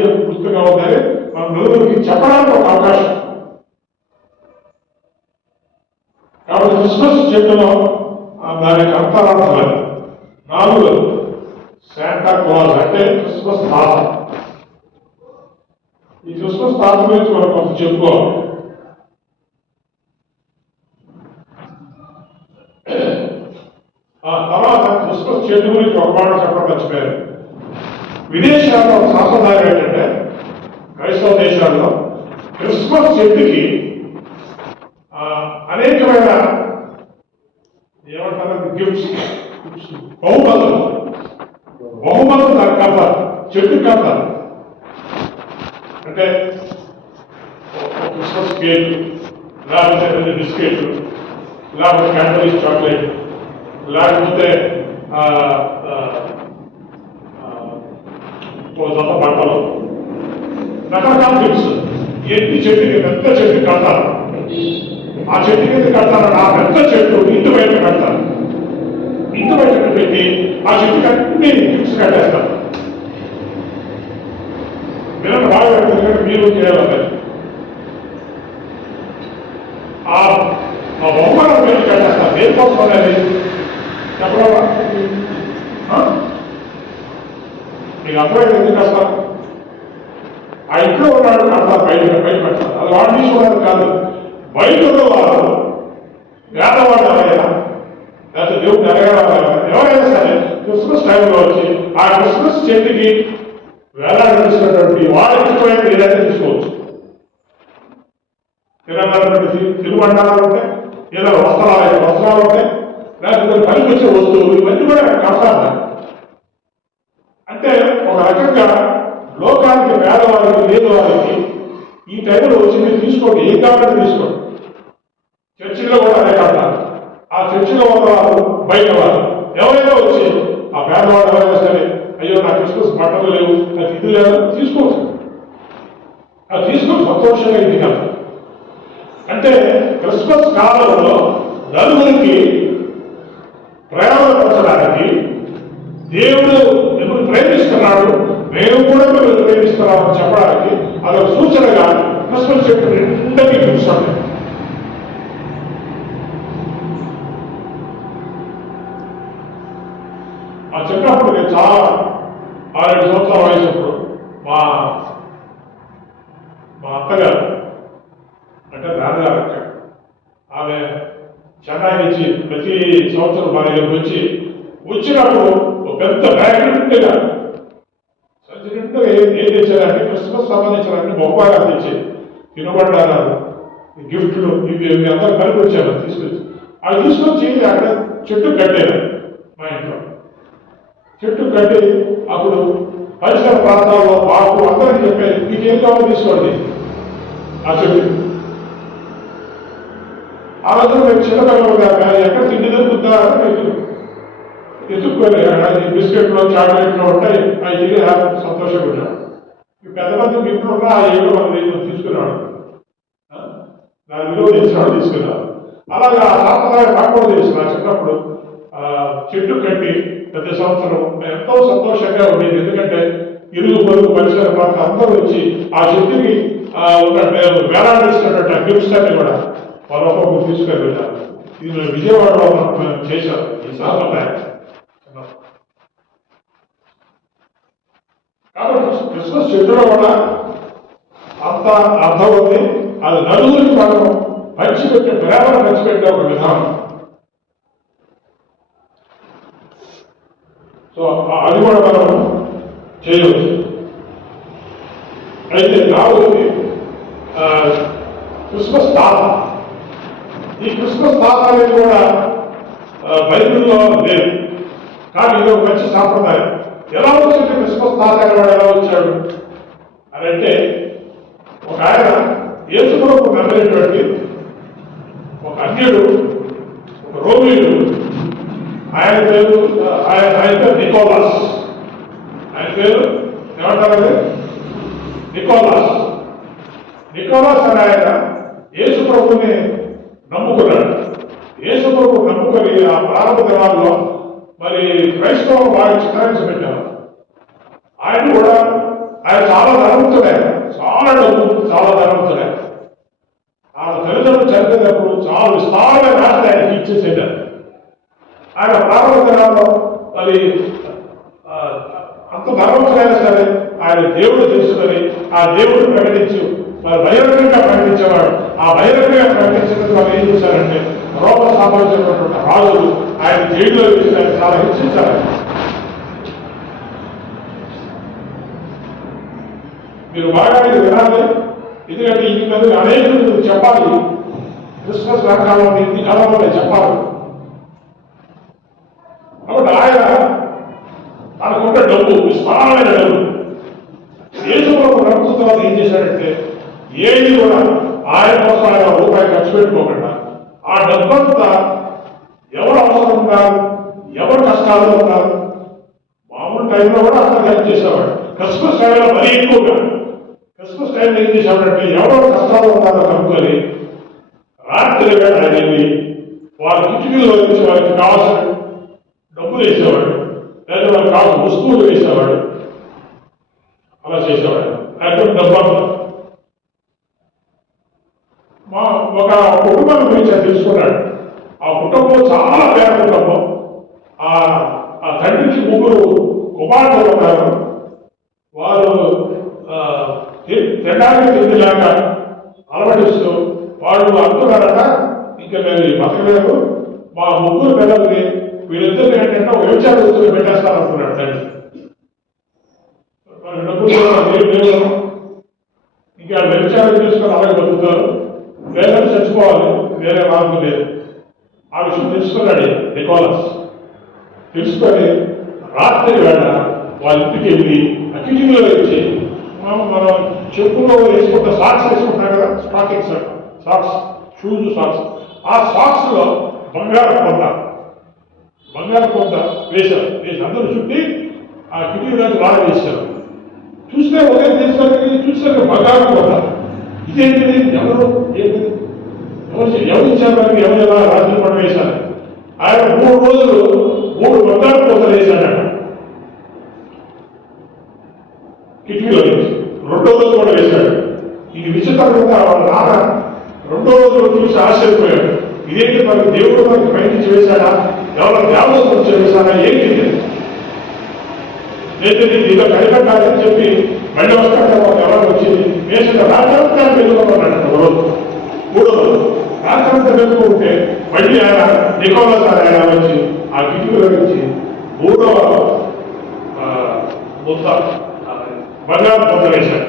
ఏ పుస్తకం ఉందని మన నలుగురికి చెప్పడానికి ఒక అవకాశం. కాబట్టి క్రిస్మస్ చెట్టులో దానికి అంతరార్థాలు 4 శాంటా క్లాజ్ అంటే క్రిస్మస్ తాత. ఈ క్రిస్మస్ తాత గురించి మనం కొంత చెప్పుకోవాలి. ఆ తర్వాత క్రిస్మస్ చెట్టు గురించి ఒక మాట చెప్పడం మర్చిపోయారు. విదేశాల్లో సాంప్రదాయం ఏంటంటే, క్రైస్తవ దేశాల్లో క్రిస్మస్ చెట్టుకి అనేకమైన ఏమంటారు గిఫ్ట్స్, బహుమతులు దానికి కడతారు, చెట్టు కడతారు. అంటే క్రిస్మస్ కేక్, లేకపోతే బిస్కెట్లు, లేకపోతే క్యాడబరీస్ చాక్లెట్, లేకపోతే జత బట్టలు, రకరకాల గిఫ్ట్స్. ఎన్ని చెట్టుకి పెద్ద చెట్టు కడతారు. ఆ చెట్టు కింద కడతారని ఆ పెద్ద చెట్టు ఇంటి బయట కడతారు. ఇంటి బయట పెట్టి ఆ చెట్టుకి అన్ని గిఫ్ట్స్ కట్టేస్తారు. మీరు బాగా ఎందుకంటే మీరు చేయాలి. ఆ బొమ్మలను మీరు కట్టేస్తారు. దేనికోసం అనేది చెప్పడమా? మీకు అర్థమైంది ఎందుకు కడతారు? ఆ ఇంట్లో ఉన్నాడు కడతారు, బయట పెడతారు. అది వాడు తీసుకోవడానికి కాదు. బయట ఉన్న వారు పేదవాడు ఎవరైనా, లేకపోతే దేవుడు ఎవరైనా సరే క్రిస్మస్ టైంలో వచ్చి ఆ క్రిస్మస్ చెట్టుకి వేలాడదీసినటువంటి వారికి ఇష్టమైన ఏదైతే తీసుకోవచ్చు. తిరుబండాలు ఉంటాయి, ఏదైనా వస్త్రాలు ఉంటాయి, లేకపోతే పనికి వచ్చే వస్తువులు, ఇవన్నీ కూడా కడతారు. అంటే ఒక రకంగా లోకానికి, పేదవారికి, లేని వారికి ఈ టైంలో వచ్చి మీరు తీసుకోండి, ఏం కావాలంటే తీసుకోండి. చర్చిలో కూడా అదే కడతారు. ఆ చర్చిలో ఉన్నవారు, బయట వారు ఎవరైనా వచ్చి ఆ పేదవాడు ఎవరైనా సరే, అయ్యో నాకు క్రిస్మస్ బట్టలు లేవు, నాకు ఇది లేదు, తీసుకోవచ్చు. అది తీసుకొని సంతోషంగా ఇంటికి వెళ్తారు. అంటే క్రిస్మస్ కాలంలో నలుగురికి ప్రయాణపరచడానికి దేవుడు మిమ్మల్ని ప్రేమిస్తున్నాడు, మేము కూడా మిమ్మల్ని ప్రేమిస్తున్నామని చెప్పడానికి అదొక సూచనగా క్రిస్మస్ చెట్టు నిండకి చూస్తాను. ఆ చెప్పినప్పుడు నేను చాలా 6-7 సంవత్సరాల వయసుప్పుడు మా అత్తగారు అంటే నాన్నగారు ఆమె చెన్నై నుంచి ప్రతి సంవత్సరం మా దగ్గరకు వచ్చినప్పుడు ఒక పెద్ద బ్యాగ్ నిండుగా ఏం తెచ్చారంటే క్రిస్మస్ సంబంధించిన అన్ని బహుమానాలు తెచ్చేది. తినబడ్డారు, గిఫ్ట్లు, ఇవి అందరూ కలిపి వచ్చారు. తీసుకొచ్చి అవి తీసుకొచ్చి అక్కడ చెట్టు కట్టారు. మా ఇంట్లో చెట్టు కట్టి అప్పుడు పరిసర ప్రాంతాల్లో మాకు అందరికీ చెప్పారు, మీకేం కావాలో తీసుకోండి ఆ చెట్టు. ఆ రోజు మేము చిన్నపిల్లలు ఎక్కడ తిండి దొరుకుతుందా అని ఎత్తుక్కొని బిస్కెట్లు, చాక్లెట్లు ఉంటాయి, అవి తిరిగి సంతోషంగా ఉంటాం. పెద్ద పెద్ద గిఫ్ట్లు ఉన్నా ఆ ఏదో మనం తీసుకున్నాడు, దాని విలువ తెలిసినాడు తీసుకున్నాడు. అలాగే ఆ సాంప్రదాయం నాకు కూడా తెలుసు. నా చిన్నప్పుడు చెట్టు కట్టి ప్రతి సంవత్సరం ఎంతో సంతోషంగా ఉండేది. ఎందుకంటే ఇరుగు పొరుగు పరిసర ప్రాంతం అందరూ వచ్చి ఆ చెట్టుకి వేలాడేసినటువంటి గిఫ్ట్స్ అన్ని కూడా మరొక తీసుకొని వెళ్ళారు. ఇది విజయవాడలో మనం చేశాం ఈ సాంప్రదాయం. కాబట్టి క్రిస్మస్ చెట్టులో కూడా అంత అర్థం ఉంది. అది నలుగురికి మనం పంచిపెట్టే, ప్రేమను పంచిపెట్టే ఒక విధానం. సో అది కూడా మనం చేయవచ్చు. అయితే నాలుగోది క్రిస్మస్ తాత. ఈ క్రిస్మస్ తాత అనేది కూడా బైబిల్లో లేదు, కానీ ఇది ఒక మంచి సాంప్రదాయం. ఎలా వచ్చింది క్రిస్మస్ తాత అనేవాడు ఎలా వచ్చాడు అని అంటే, ఒక ఆయన యేసుప్రభువు నమ్మేటువంటి ఒక అన్యుడు, ఒక రోమీయుడు, ఆయన పేరు నికోలాస్. ఆయన పేరు ఏమంటారు? నికోలాస్ అని ఆయన యేసుప్రభుని నమ్ముకున్నాడు. యేసుప్రభు నమ్ముకొని ఆ ప్రారంభ దినాల్లో మరి క్రైస్తవం బాగా చిత్రించబెట్టారు. ఆయన కూడా ఆయన చాలా ధనవంతుడే, చాలా డబ్బు, చాలా ధనవంతుడే. ఆ తల్లిదండ్రులు చనిపోయినప్పుడు చాలా విస్తారమైన ఆస్తి ఆయనకి ఇచ్చేసేటారు. ఆయన ప్రారంభ దినాల్లో మరి అంత ధనవంతుడైనా సరే ఆయన దేవుడు తెలుసుకొని ఆ దేవుడు ప్రకటించి మరి బహిరంగంగా ప్రకటించేవాడు. ఆ బహిరంగంగా ప్రకటించినది వాళ్ళు ఏం చేశారంటే రోమ సామ్రాజ్యమైనటువంటి రాజులు ఆయన జైల్లో వేసి ఆయన చాలా హింసించారు. మీరు బాగా ఇది వినాలి, ఎందుకంటే ఈ మీద అనేక చెప్పాలి. క్రిస్మస్ కాలంలో ఈ కాలంలో చెప్పాలి. కాబట్టి ఆయన తనకుంటే డబ్బు, విస్తారమైన డబ్బు దేశంలో నడుపుతున్న తర్వాత ఏం చేశాడంటే ఏది కూడా ఆయన కోసం ఆయన రూపాయి ఖర్చు పెట్టుకోకుండా ఆ డబ్బంతా ఎవరు అవసరం ఉన్నారు, ఎవరు కష్టాలు ఉన్నారు, మామూలు టైంలో కూడా అంతా హెల్ప్ చేసేవాడు. క్రిస్మస్ టైంలో మరీ ఎక్కువగా క్రిస్మస్ టైంలో ఏం చేసేవాడంటే ఎవరు కష్టాలు ఉన్నారో కనుక్కొని రాత్రి వేళ ఆయన వెళ్ళి వారి కిటికీలో నుంచి వారికి కావాల్సిన డబ్బులు వేసేవాడు, లేదా వారికి కావాల్సిన వస్తువులు వేసేవాడు. అలా చేసేవాడు. అటువంటి డబ్బంతా ఒక కుటుంబం గురించి ఆయన తెలుసుకున్నాడు. ఆ కుటుంబం చాలా పేద కుటుంబం. ఆ తండ్రికి 3 కుమార్తెలు ఉన్నారు. వారు తినడానికి తిండి లేక అలవడిస్తూ వాళ్ళు అనుకున్నారట, ఇంకా నేను బతకలేదు, మా 3 పిల్లల్ని వీళ్ళిద్దరిని ఏంటంటే ఒక వ్యవసాయ వస్తువులు పెట్టేస్తాను అనుకున్నాడు తండ్రి. డబ్బులు లేదు, ఇంకా వ్యవసాయం చేసుకొని అలాగే బతుకుతారు, వేరే చచ్చిపోవాలి, వేరే మార్గం లేదు. ఆ విషయం తెలుసుకున్నాడు నికోలస్. తెలుసుకొని రాత్రి వేళ వాళ్ళ ఇంటికి వెళ్ళి ఆ కిటికీలో వచ్చి మనం చెప్పులో వేసుకుంటే సాక్స్ వేసుకుంటాం కదా, స్టాకింగ్స్ సాక్స్, షూస్ సాక్స్, ఆ సాక్స్ లో బంగారు కొంత వేశారు. వేసి అందరూ చుట్టి ఆ కిటికీలోకి లాగా వేశారు. చూస్తే ఒకే తీసుకొని చూస్తే బంగారు కొంత. ఇదేంటిది, ఎవరు ఇచ్చారు, ఎవరు ఎలా రాత్రి పడ వేశారు. ఆయన 3 రోజులు 3 బంగారు కోతలు వేశాడట కిటికీలో నుంచి. 2వ రోజు కూడా వేశాడు. ఇది విచిత్రంగా వాళ్ళ నాన్న 2వ రోజు చూసి ఆశ్చర్యపోయాడు. ఇదేంటి, మనకి దేవుడు మనకి పైకి వేశాడా, ఎవరో దేవతలు వేశాడా, ఏంటి లేదు దీంట్లో కనిపెట్టాలని చెప్పి మళ్ళీ వస్తాడు. ఎవరో వచ్చింది వేసిన రాత్రంతా వెళ్తున్నాడు. 3వ రోజు రాత్రంతా వెళ్తుంటే మళ్ళీ ఆయన నికోలస్ ఆయన వచ్చి ఆ కిటికీలో నుంచి 3వ ముద్ద బంగారు ముద్ద వేశాడు.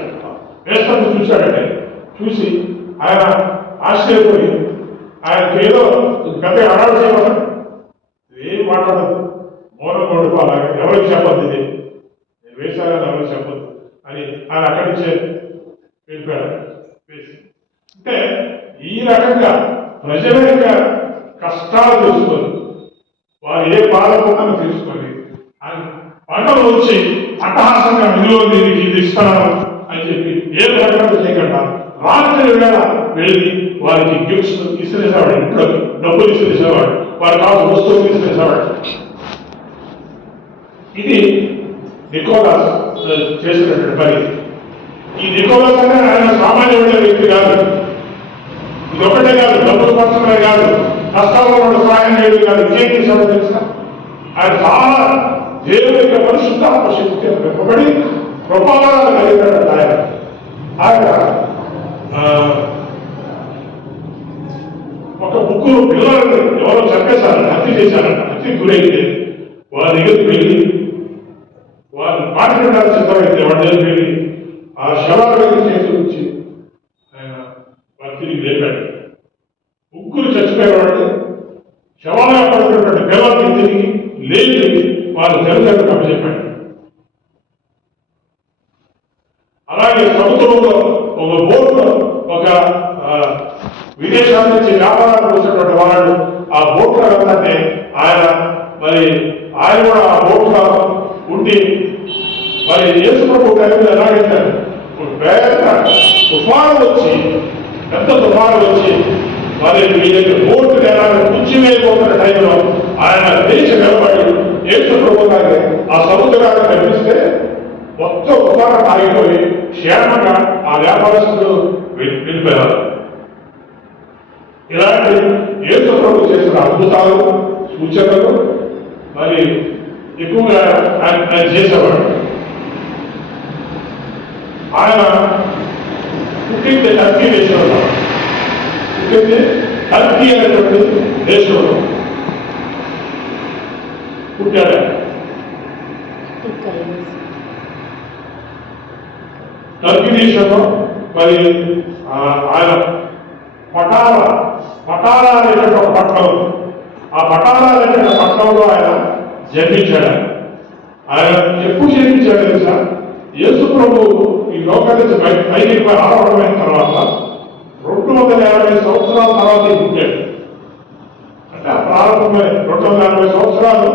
వేస్తాను చూశాడంటే చూసి ఆయన ఆశ్చర్యపోయి ఆయనకి ఏదో పెద్ద అడాడు చేయమని ఏం మాట్లాడదు, మౌనం కొడుకు అలాగే ఎవరికి చెప్పద్దు, ఇది నేను వేశానని ఎవరికి చెప్పద్దు అని ఆయన అక్కడి నుంచే వెళ్ళిపోయాడు. అంటే ఈ రకంగా ప్రజల యొక్క కష్టాలు తెలుసుకొని వారు ఏ బాధపడతానో తెలుసుకొని పంటలు వచ్చి అట్టహాసంగా విలువ దీనికి ఇది ఇస్తాను అని చెప్పి ఏ ప్రకటన చేయకుండా రాత్రి వేళ వెళ్ళి వారికి గిఫ్ట్స్ ఇసిరేసేవాడు, ఇంట్లో డబ్బులు ఇసిరేసేవాడు, వారికి కావాల్సిన వస్తువులు ఇసిరేసేవాడు. ఇది నికోలస్ చేసినటువంటి పని. ఈ నికోలస్ అంటే ఆయన సామాన్యమైన వ్యక్తి కాదు. ఇది ఒకటే కాదు, డబ్బులు పంచడమే కాదు, కష్టాల్లో సహాయం చేయడం కాదు, ఇంకేం చేశాడో తెలుసా? ఆయన చాలా దేవుని యొక్క పరిశుద్ధాత్మ శక్తి వెప్పబడి కృపావరాలు కలిగినాడు. ఆయన ఒక 3 పిల్లలని ఎవరో చంపేశారని, హత్య చేశారని, హత్య గురైతే వారి దగ్గరికి వెళ్ళి వారిని మాట్లాడాలని సిద్ధమైతే వాడి దగ్గరికి వెళ్ళి ఆ శవాల దగ్గర చేసి ఉంచి ఆయన వారి తిరిగి లేపాడు. 3 చచ్చిపోయేవాడు శవాలుగా పడుతున్నటువంటి పిల్లల్ని తిరిగి లేచి వారి తల్లిదండ్రులకు అప్పచెప్పాడు. అలాగే సముద్రంలో ఒక బోట్లో ఒక విదేశాల నుంచి వ్యాపారానికి వచ్చినటువంటి వాళ్ళు ఆ బోట్లో వెళ్తాంటే ఆయన కూడా ఆ బోట్లో ఉండి మరి యేసుప్రభు టైంలో ఎలాగైతే పెద్ద తుఫాను వచ్చి మరి వీళ్ళకి బోట్లు ఎలా కూర్చివేయబోతున్న టైంలో ఆయన లేచి నిలబడి యేసు ప్రభులాగే ఆ సముద్రాన్ని కనిపిస్తే మొత్తం ఉపాధి ఆగిపోయి క్షేమంగా ఆ వ్యాపారస్తులు వెళ్ళిపోయారు. ఇలాంటి యేసు ప్రభు చేసిన అద్భుతాలు సూచనలు మరి ఎక్కువగా ఆయన చేసేవాడు. ఆయన పుట్టింది టర్కీ దేశంలో, పుట్టింది టర్కీ అనేటువంటి దేశంలో పుట్టాడు. టర్కీ దేశంలో మరి ఆయన పటాలా అనేటువంటి ఒక పట్టణం, ఆ పటాలా అనేటువంటి పట్టణంలో ఆయన జన్మించాడు. ఆయన ఎప్పుడు జన్మించాడు తెలుసా? యేసు ప్రభు ఈ లోకాల నుంచి పైకి ఆరోహణమైన తర్వాత 250 సంవత్సరాల తర్వాత పుట్టాడు. అంటే ఆ ప్రారంభమైన 250 సంవత్సరాలు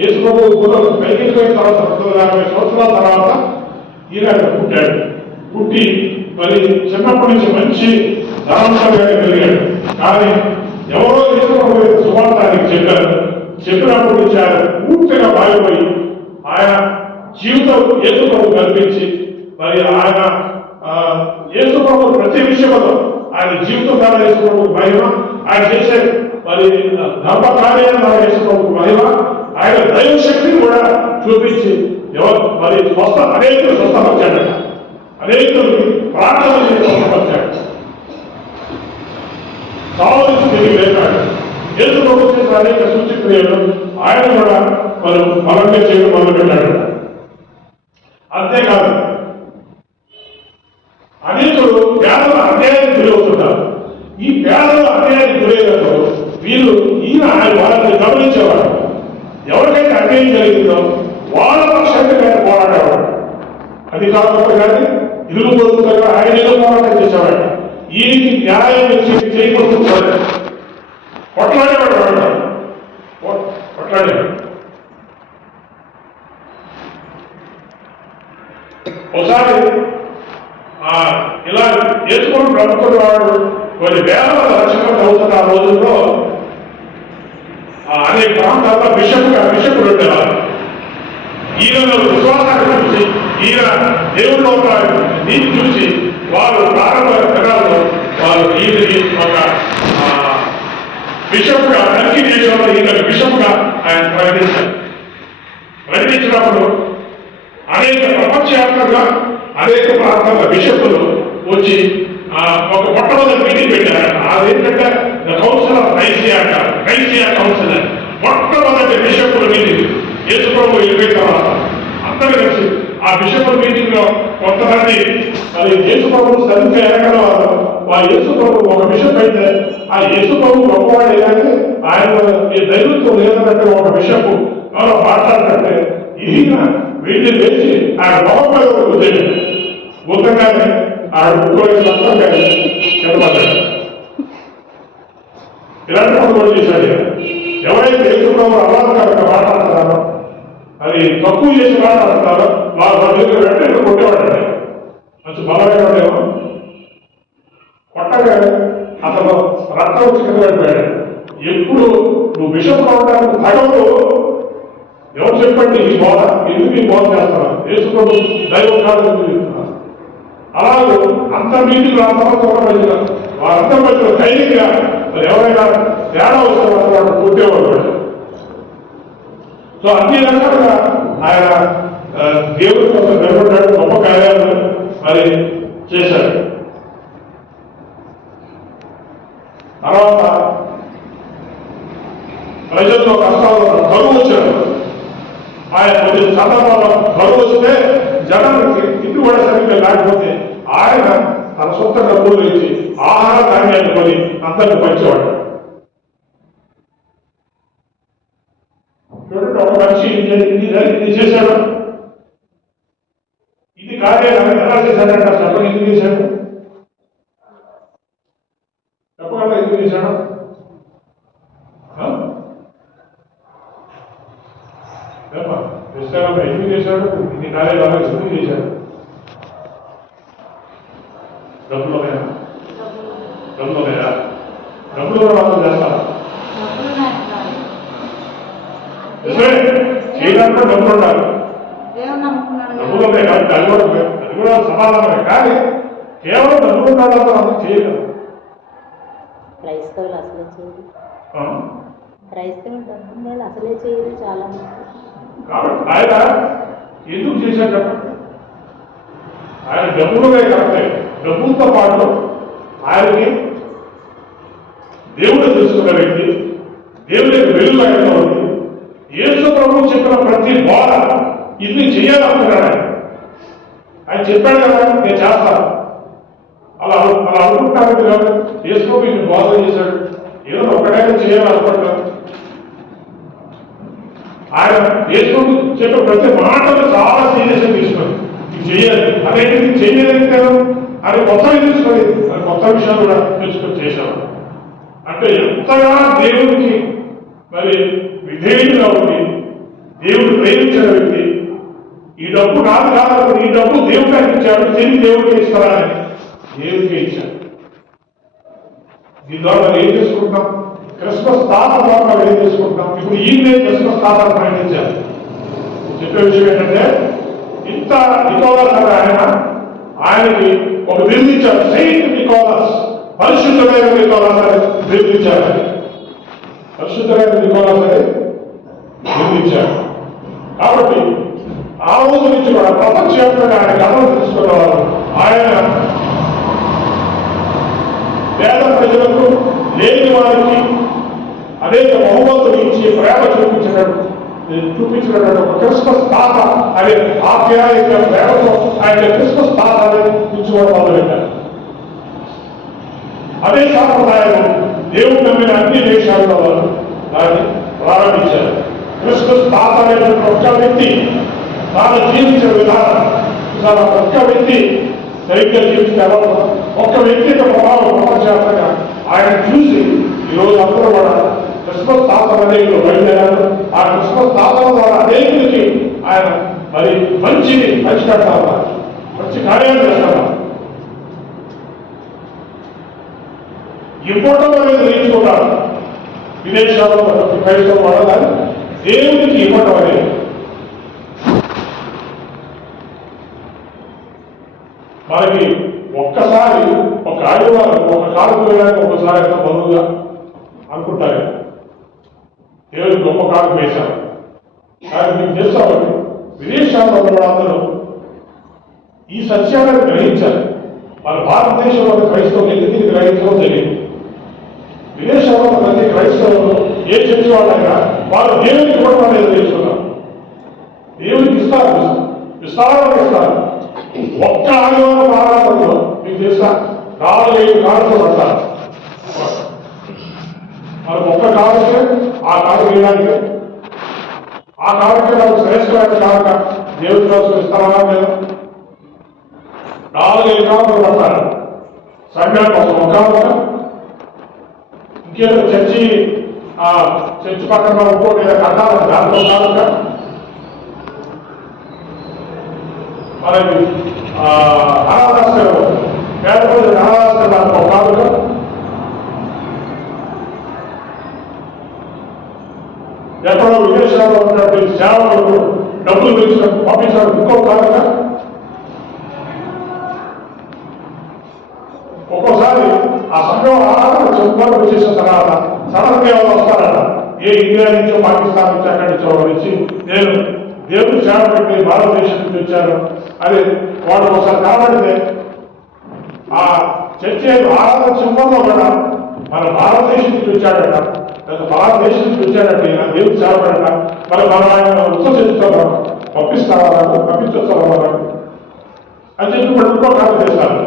యేసు ప్రభు భూలోకి పైకి పోయిన తర్వాత 250 సంవత్సరాల తర్వాత ఈయన పుట్టాడు. పుట్టి మరి చిన్నప్పటి నుంచి మంచి ధనంగా కలిగాడు. కానీ ఎవరో యేసు ప్రభు సువార్తానికి చెప్పినప్పటి నుంచి ఆయన పూర్తిగా మారిపోయి ఆయన జీవితం యేసు ప్రభు కల్పించి మరి ఆయన యేసు ప్రభు ప్రతి విషయంలో ఆయన జీవితం ద్వారా యేసు ప్రభు మహిమ, ఆయన చేసే మరి ధర్మ కార్యాల ద్వారా యేసు ప్రభు మహిమ, ఆయన దైవ శక్తిని కూడా చూపించి మరి అనేకులు స్వస్థపరిచాడు, అనేకులు ప్రార్థన చేసి స్వస్థపరిచాడు. కావాల్సి తిరిగి లేపాడు. యేసు ప్రభు చేసిన అనేక సూచక్రియలు ఆయన కూడా బలంగా చేయడం మొదలుపెట్టాడు. అంతేకాదు అనేకులు పేదల అన్యాయానికి గురవుతున్నారు. ఈ పేదల అన్యాయానికి గురైనప్పుడు వీళ్ళు ఆయన వాళ్ళని గమనించేవాడు. ఎవరికైతే అన్యాయం జరిగిందో వాళ్ళ పక్షంగా పోరాడేవాడు. అధికారులతో కానీ ఇరుగు పొరుగుతో కానీ ఆయన ఏదో పోరాటం చేసేవాడు. ఈయనకి న్యాయం చేయకూడదు కొట్లాడేవాడు. కొట్లాడేవాడు. ఒకసారి ఇలా చేసుకుని ప్రభుత్వం వాడు కొన్ని వేల లక్షలు అవుతున్న ఆ రోజుల్లో అనేక ప్రాంతాల్లో బిషపులు ఉండేవారు. ఈయన విశ్వాసాన్ని చూసి, ఈయన దేవుళ్ళ నీతి చూసి వారు ప్రారంభ దినాల్లో వారు ఈయనని ఒక బిషప్గా టర్కీ దేశంలో ఈయన బిషప్గా ఆయన ప్రకటించినప్పుడు అనేక ప్రపంచవ్యాప్తంగా అనేక ప్రాంతాల బిషపులు వచ్చి ఒక మొట్టమొదటి మీటింగ్ పెట్టారు. అదేంటంటే కౌన్సిల్ ఆఫ్ నైసియా కౌన్సిల్ మొట్టమొదటి బిషపుల మీటింగ్ యేసు ప్రభు వెళ్ళిపోయిన తర్వాత అందరూ కలిసి ఆ బిషపుల మీటింగ్ లో కొంతమంది మరి యేసు ప్రభు సరిగ్గా ఎరగల వారు యేసు ప్రభు ఒక బిషప్ అయితే ఆ యేసు ప్రభు గొప్పవాడే కానీ ఆయన దైవత్వం లేదన్నట్టు ఒక బిషప్ ఎవరో మాట్లాడుతుంటే ఈయన వీళ్ళు వేసి ఆయన మొహం మీద ఉద్దేశం ఉత్తగానే ఆడ ముఖ్యమైన నిలబడ్డాడు. ఇలాంటి పనులు చేశాడు. ఎవరైతే యేసు ప్రభు అవాదకరంగా మాట్లాడుతున్నారో అది తక్కువ చేసి మాట్లాడుతున్నారో వాళ్ళ దగ్గర వెంటనే కొట్టేవాడు. మంచి బలమైన ఉండేమో కొట్టగా అతను రక్తం వచ్చి కింద పడిపోయాడు. ఎప్పుడు నువ్వు విషం కావడానికి తగవు ఎవరు చెప్పండి ఈ బోధ, ఎందుకు ఈ బోధ చేస్తారా? యేసు ప్రభు దైవం కాదు చెప్తున్నారు. అలాగే అంత మీటింగ్లో అంతమంది వారంతా మధ్య ధైర్యంగా ఎవరైనా తేడా వస్తే వాళ్ళు కొట్టేవాడు. సో అన్ని రకాలుగా ఆయన దేవుడి కోసం నిలబడ్డాడు. గొప్ప కార్యాలు మరి చేశాడు. తర్వాత ప్రజల్లో కష్టాలు కరువు వచ్చాడు. ఆయన కొద్ది సందర్భాల్లో కరువు వస్తే జనానికి ఇంటి కూడా సరిగ్గా లేకపోతే ఆయన తన సొంత డబ్బులు ఇచ్చి ఆహార ధాన్యాన్ని కొని అందరిని పంచేవాడు. చూడండి, ఒక మనిషి ఇది చేశాడు. ఇది కార్యాలను ఎలా చేశాడంట చెప్పండి. ఎందుకు చేశాడు చెప్పగలరా? ఎందుకు చేశాడు? ఎందుకు చేశాడు? ఇన్ని కార్యాలు ఎందుకు చేశాడు? డబ్బులు డబ్బులు మాత్రం చేస్తారా? ఏదంటే డబ్బులు ఉండాలి, డబ్బులు ఉన్నాయి కాబట్టి అది కూడా సమాధానమే. కానీ కేవలం డబ్బులు ఉండాలంటే అంత చేయగలరు. క్రైస్తవులు అసలే చేయరు, క్రైస్తవులు డబ్బులు అసలే చేయరు చాలా మంది. కాబట్టి ఆయన ఎందుకు చేశాడు చెప్పండి? ఆయన డబ్బులుగా కరెక్టే, డబ్బులతో పాటు ఆయనకి దేవుడు తెలుసుకున్న వ్యక్తి, దేవుడి యొక్క వెలుగు ఆయన ఉంది. యేసు ప్రభువు చెప్పిన ప్రతి బోధ ఇది చేయాలనుకున్నాడు ఆయన చెప్పాడు కదా, నేను చేస్తాను. అలా అనుకుంటాను కాదు. యేసు ప్రభు ఈయన బోధ చేశాడు, ఏదో ఒకటైనా చేయాలనుకుంటాను. ఆయన యేసు ప్రభు చెప్పిన ప్రతి మాటలు చాలా సీరియస్గా తీసుకొని ఇది చేయాలి, అదేంటి ఇది చేయలేదు కదా అని కొత్తగా తెలుసుకొని అది కొత్త విషయాలు కూడా తెలుసుకొని చేశాను. అంటే ఎంతగా దేవుడికి మరి విధేయుడిగా ఉంది, దేవుడు ప్రేమించిన వ్యక్తి. ఈ డబ్బు కాదు, ఈ డబ్బు దేవుడికి ఇచ్చాడు, తిరిగి దేవుడికి ఇస్తారా అని దేవుడికి ఇచ్చాడు. దీని ద్వారా ఏం చేసుకుంటాం? క్రిస్మస్ తాత ద్వారా ఏం చేసుకుంటాం? ఇప్పుడు ఈయనే క్రిస్మస్ తాతను ప్రకటించారు. చెప్పే విషయం ఏంటంటే, ఇంత నికోలస్ అనే ఆయనకి ఒక బిరుదు ఇచ్చాడు, సెయింట్ నికోలస్, పరిశుద్ధమైన నికోలస్ అని బిరుదు ఇచ్చాడు. పరిశుద్ధమైన నికోలస్ అని బిరుదు ఇచ్చాడు. కాబట్టి ఆ రోజు నుంచి కూడా ప్రపంచవ్యాప్తంగా ఆయన కథలు తెలుసుకున్నవారు. ఆయన పేద ప్రజలకు, లేని వారికి అనేక బహుమతులు ఇచ్చి ప్రేమ చూపించినటువంటి ఒక క్రిస్మస్ తాత అనే ఆప్యాయత ప్రేమతో ఆయన క్రిస్మస్ తాత అనేది పిలుచుకోవడం మొదలుపెట్టారు. అదే సాంప్రదాయం దేవుడు నమ్మిన అన్ని దేశాల్లో వారు దాన్ని ప్రారంభించారు. క్రిస్మస్ తాత అనేటువంటి ఒక్క వ్యక్తి తాను జీవించిన విధానం, ఒక్క వ్యక్తి సరిగ్గా జీవించారు. ఒక్క వ్యక్తి యొక్క ప్రభావం ప్రపంచవ్యాప్తంగా ఆయన చూసి ఈరోజు అందరూ కూడా క్రిస్మస్ తాత అనేకులు బయలుదేరారు. ఆ క్రిస్మస్ తాతల ద్వారా అనేకులకి ఆయన మరి మంచి కట్టాలి, మంచి కార్యాలు చేస్తారు. ఇవ్వడం అనేది నేర్చుకుంటారు విదేశాల్లో క్రైస్తవ వాడాలి, దేవుడికి ఇవ్వడం అనేది. మనకి ఒక్కసారి ఒక ఆదివారం ఒక కాలుకు వేయడానికి ఒకసారి ఎంత బరువుగా అనుకుంటారు. దేవుడు గొప్ప కాలుకు వేశారు. కానీ మీకు తెలుసామండి, విదేశాల్లో ఉన్న అందరూ ఈ సత్యాలను గ్రహించాలి. మన భారతదేశంలో క్రైస్తవులు ఎందుకు గ్రహించడం తెలియదు. విదేశాల్లో ప్రతి క్రైస్తవులు ఏ చర్చి వాళ్ళైనా వాళ్ళు దేవునికి ఇవ్వడం అనేది తెలుసుకున్నారు. దేవునికి ఇస్తారు, విస్తారంగా ఇస్తారు. ఒక్క ఆదివారం ఆరాధనలో మీకు తెలుసా 4-5 కాళ్ళతో పడతారు. మనకు ఒక్క కాలుకే ఆ కాలు వేయడానికి, ఆ కాలుకే మనకు శ్రేష్టమైన కాలుక దేవుడి కోసం ఇస్తారా లేదా? 4-5 కాళ్ళతో పడతారు సంఘం కోసం. ఒక కాలుక ఇంకేదో చర్చి పక్కన ఇంకోటి ఏదో కట్టాలి, దాంట్లో కాలుక. మనకి అనాథాశ్రమం, పేద ప్రజలు అనాథాశ్రమానికి ఒక కాలుక. ఎక్కడో విదేశాల్లో ఉన్నటువంటి సేవలకు డబ్బులు పెంచుకొని పంపించడానికి ఇంకో కాలుక. ఒక్కోసారి ఆ సంఘం ఆరాధన చెప్పుకోవడం వచ్చేసిన తర్వాత సడన్ గా వస్తారట, ఏ ఇండియా నుంచో పాకిస్తాన్ నుంచి అక్కడి నుంచో వచ్చి నేను దేవుడు సేవ పెట్టి భారతదేశం నుంచి వచ్చాను అని వాడు ఒకసారి కనబడితే ఆ చర్చ ఆరాధన సింహంలో కూడా మన భారతదేశం నుంచి వచ్చాడట, లేదా భారతదేశం నుంచి వచ్చాడట, దేవుడు సేవపడట, మరి మనం ఆయన ఉత్సవిస్తాం పంపిస్తావా, పంపించొస్తావా అని చెప్పి ఇప్పుడు ఇంకో కారణం చేస్తారు.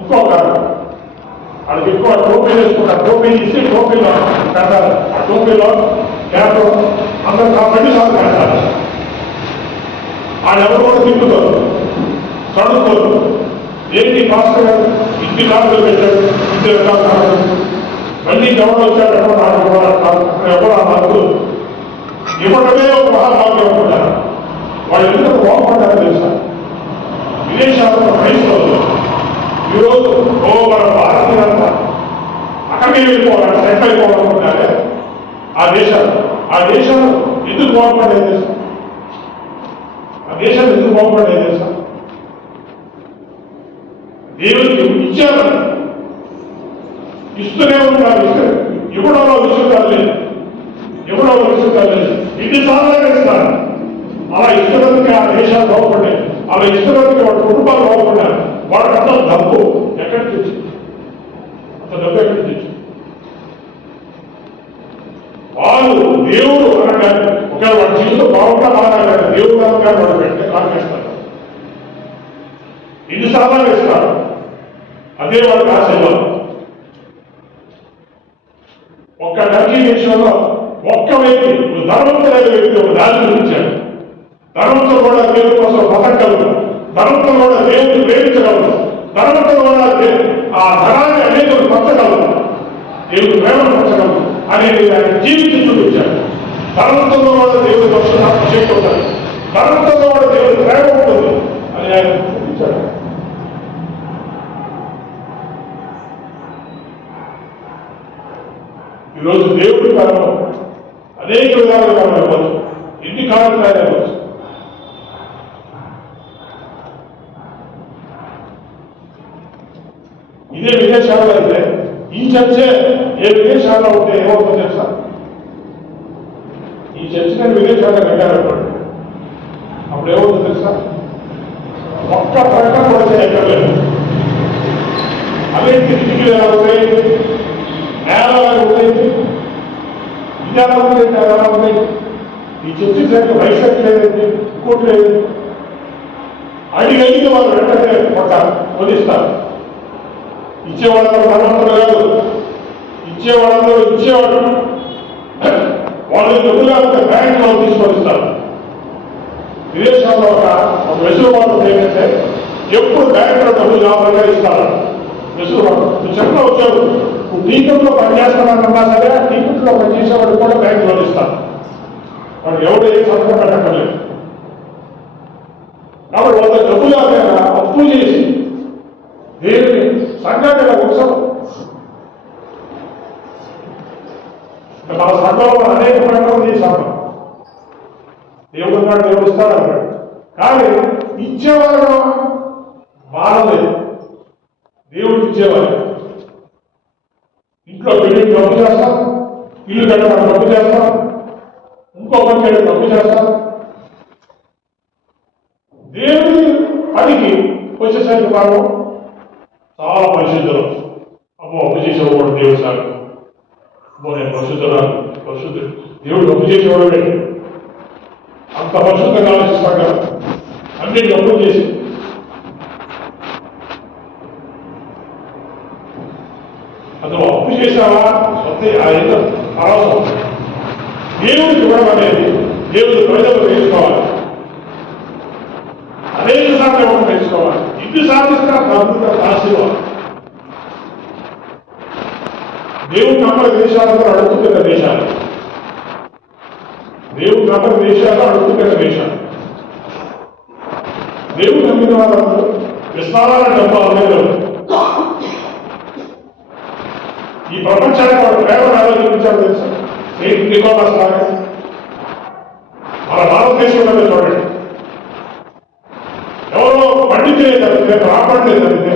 ఇంకో కారణం వాళ్ళకి ఎక్కువ టోపీ వేసుకుంటారు. టోపీ ఇస్తే టోపీలో పెడతారు. ఆ టోపీలో క్యాప్లో అందరూ కాబట్టి సార్లు పెడతారు. వాళ్ళెవరు కూడా తిప్పుతారు, చదువుకోరు. ఏంటి పాస్టర్ గారు ఇంటి కాలు పెట్టాడు, ఇంటి రకాలు మళ్ళీ ఎవరు వచ్చాడు, ఎవరు ఎవరు ఆ మార్పు ఇవ్వడమే ఒక మహాభాగ్యం అనుకుంటారు. వాళ్ళు ఎందుకు బాగుపడ్డారో తెలుసా? విదేశాల్లో క్రైస్తవులు ఈరోజు మన భారతీయులంతా అక్కడికి వెళ్ళిపోవాలంటే సెట్ అయిపోవాలనుకుంటారే ఆ దేశాలు. ఆ దేశాలు ఎందుకు బాగుపడేది తెలుసా? ఆ దేశాలు ఎందుకు బాగుపడేది తెలుసా? దేవుడికి ఇచ్చారు, ఇస్తూనే ఉంటారు. ఇవ్వడంలో విసుగుతారు లేదు, ఇవ్వడంలో విసుగుతారు లేదు. ఇన్నిసార్లు ఇస్తారు. అలా ఇస్తున్నందుకే ఆ దేశాలు బాగుపడ్డాయి, అలా ఇస్తున్నందుకే వాళ్ళ కుటుంబాలు బాగుపడ్డారు. వాళ్ళకి అంత డబ్బు ఎక్కడికి తెచ్చింది? అంత డబ్బు ఎక్కడికి తెచ్చింది? వాళ్ళు దేవుడు అనగానే ఒకవేళ వాడి జీవితం బాగుంటా బాగా దేవుడు అనగానే వాడు పెట్టే కాకేస్తారు, ఎన్నిసార్లు వేస్తారు. అదే వాడికి ఆశీర్వాదం. ఒక్క టర్కీ దేశంలో ఒక్క వ్యక్తి, ధర్మంతులైన వ్యక్తి ఒక దారి చూపించాడు. ధర్మంతులు కూడా దేవుడి కోసం బతకగలరు, ధర్మంతులు కూడా దేవుడిని ప్రేమించగలరు, ధర్మంతులు కూడా ఆ ధనాన్ని అనేకులు పంచగలరు, దేవుడు ప్రేమను పంచగలరు అనేది ఆయన జీవించి చూపించాడు. ధర్మంతుల్లో కూడా దేవుడి కోసం చేయకూడదు, ధర్మంతుల్లో కూడా దేవుడి ప్రేమ ఉంటుంది అని ఆయన చూపించాడు. ఈరోజు దేవుడి కాలంలో అనేక విధాలుగా కాలం ఇవ్వచ్చు, ఎన్ని కాలంలో ఇవ్వచ్చు. ఇదే విదేశాల్లో అయితే ఈ చర్చే ఏ విదేశాల్లో ఉంటే ఏమవుతుందో తెలుసా? ఈ చర్చ నేను విదేశాల్లో కట్టారనుకోండి, అప్పుడు ఏమవుతుందో తెలుసా? ఒక్క ప్రకటన కూడా చేయక్కర్లేదు. అదే కిటికీలు ఎలా ఉంటాయి, నేల ఎలా ఉంటాయి, ఇది ఎలా ఉంటాయి, ఎలా ఉంటాయి. ఈ చర్చ సరిగ్గా వైశాఖ లేదండి, ఇంకోటి లేదు. అడిగి వాళ్ళు వెంటనే ఒక వదిస్తారు. ఇచ్చేవాళ్ళందరూ ధనవంతులు కాదు, ఇచ్చేవాళ్ళందరూ ఇచ్చేవాడు. వాళ్ళు డబ్బుగా బ్యాంకులో తీసుకొని ఇస్తారు. విదేశాల్లో ఒక వెసులుబాటు ఏంటంటే ఎప్పుడు బ్యాంకులో డబ్బులు కావాలంటే ఇస్తారు. వెసులుబాటు నువ్వు చెప్పిన వచ్చావు, నువ్వు టీకెట్లో పనిచేస్తానన్నా సరే ఆ టీకెట్లో పనిచేసేవాడు కూడా బ్యాంకులో ఇస్తారు. వాడు ఎవరు ఏ సంతకం పెట్టక్కర్లేదు. కాబట్టి వాళ్ళ డబ్బులు అప్పు చేసి దేవుని సంఘాన్ని ఇలా ఉంచడం. మన సంఘంలో అనేక ప్రకటనలు చేశాము. దేవుడు ఉన్నాడు, దేవుడు ఇస్తాడు అన్నాడు. కానీ ఇచ్చేవారు మారలేదు. దేవుడికి ఇచ్చేవారు. ఇంట్లో బిల్డింగ్ డబ్బు చేస్తాం, ఇల్లు కట్టడం డబ్బు చేస్తాం, ఇంకో పని చేయడం డబ్బు చేస్తాం. దేవుడి పనికి వచ్చేసరికి మనం చాలా పరిశుద్ధులు. అమ్మో అప్పు చేసేవాడు దేవుడు సార్, అమ్మో నేను పరిశుద్ధురాలు, పరిశుద్ధుడు. దేవుడు అప్పు చేసేవాడే, అంత పరిశుద్ధంగా ఆలోచిస్తాం కదా. అన్నింటి అప్పు చేసి అది అప్పు చేసావా సొంత అనవసరం. దేవుడికి ఇవ్వడం అనేది దేవుడు ప్రజలు తెలుసుకోవాలి. అనేక సార్లు ఇవ్వడం తెలుసుకోవాలి. ఇన్ని సాధిస్తున్నా ఆశీర్వాదం. దేవుడు నమ్మక దేశాలతో అడుగుతున్న దేశాలు, దేవుడు నమ్మక దేశాలు అడుగుతున్న దేశాలు. దేవుడు నమ్మిన వాళ్ళందరూ విస్తారాల డబ్బాలు ఈ ప్రపంచానికి వాడు ప్రేమను ఆలోచించాడు తెలుసా? సెయింట్ నికోలస్ లాగా మన భారతదేశంలో చూడండి, ఎవరో పండితులే తప్పితే, బ్రాహ్మణులే తప్పితే,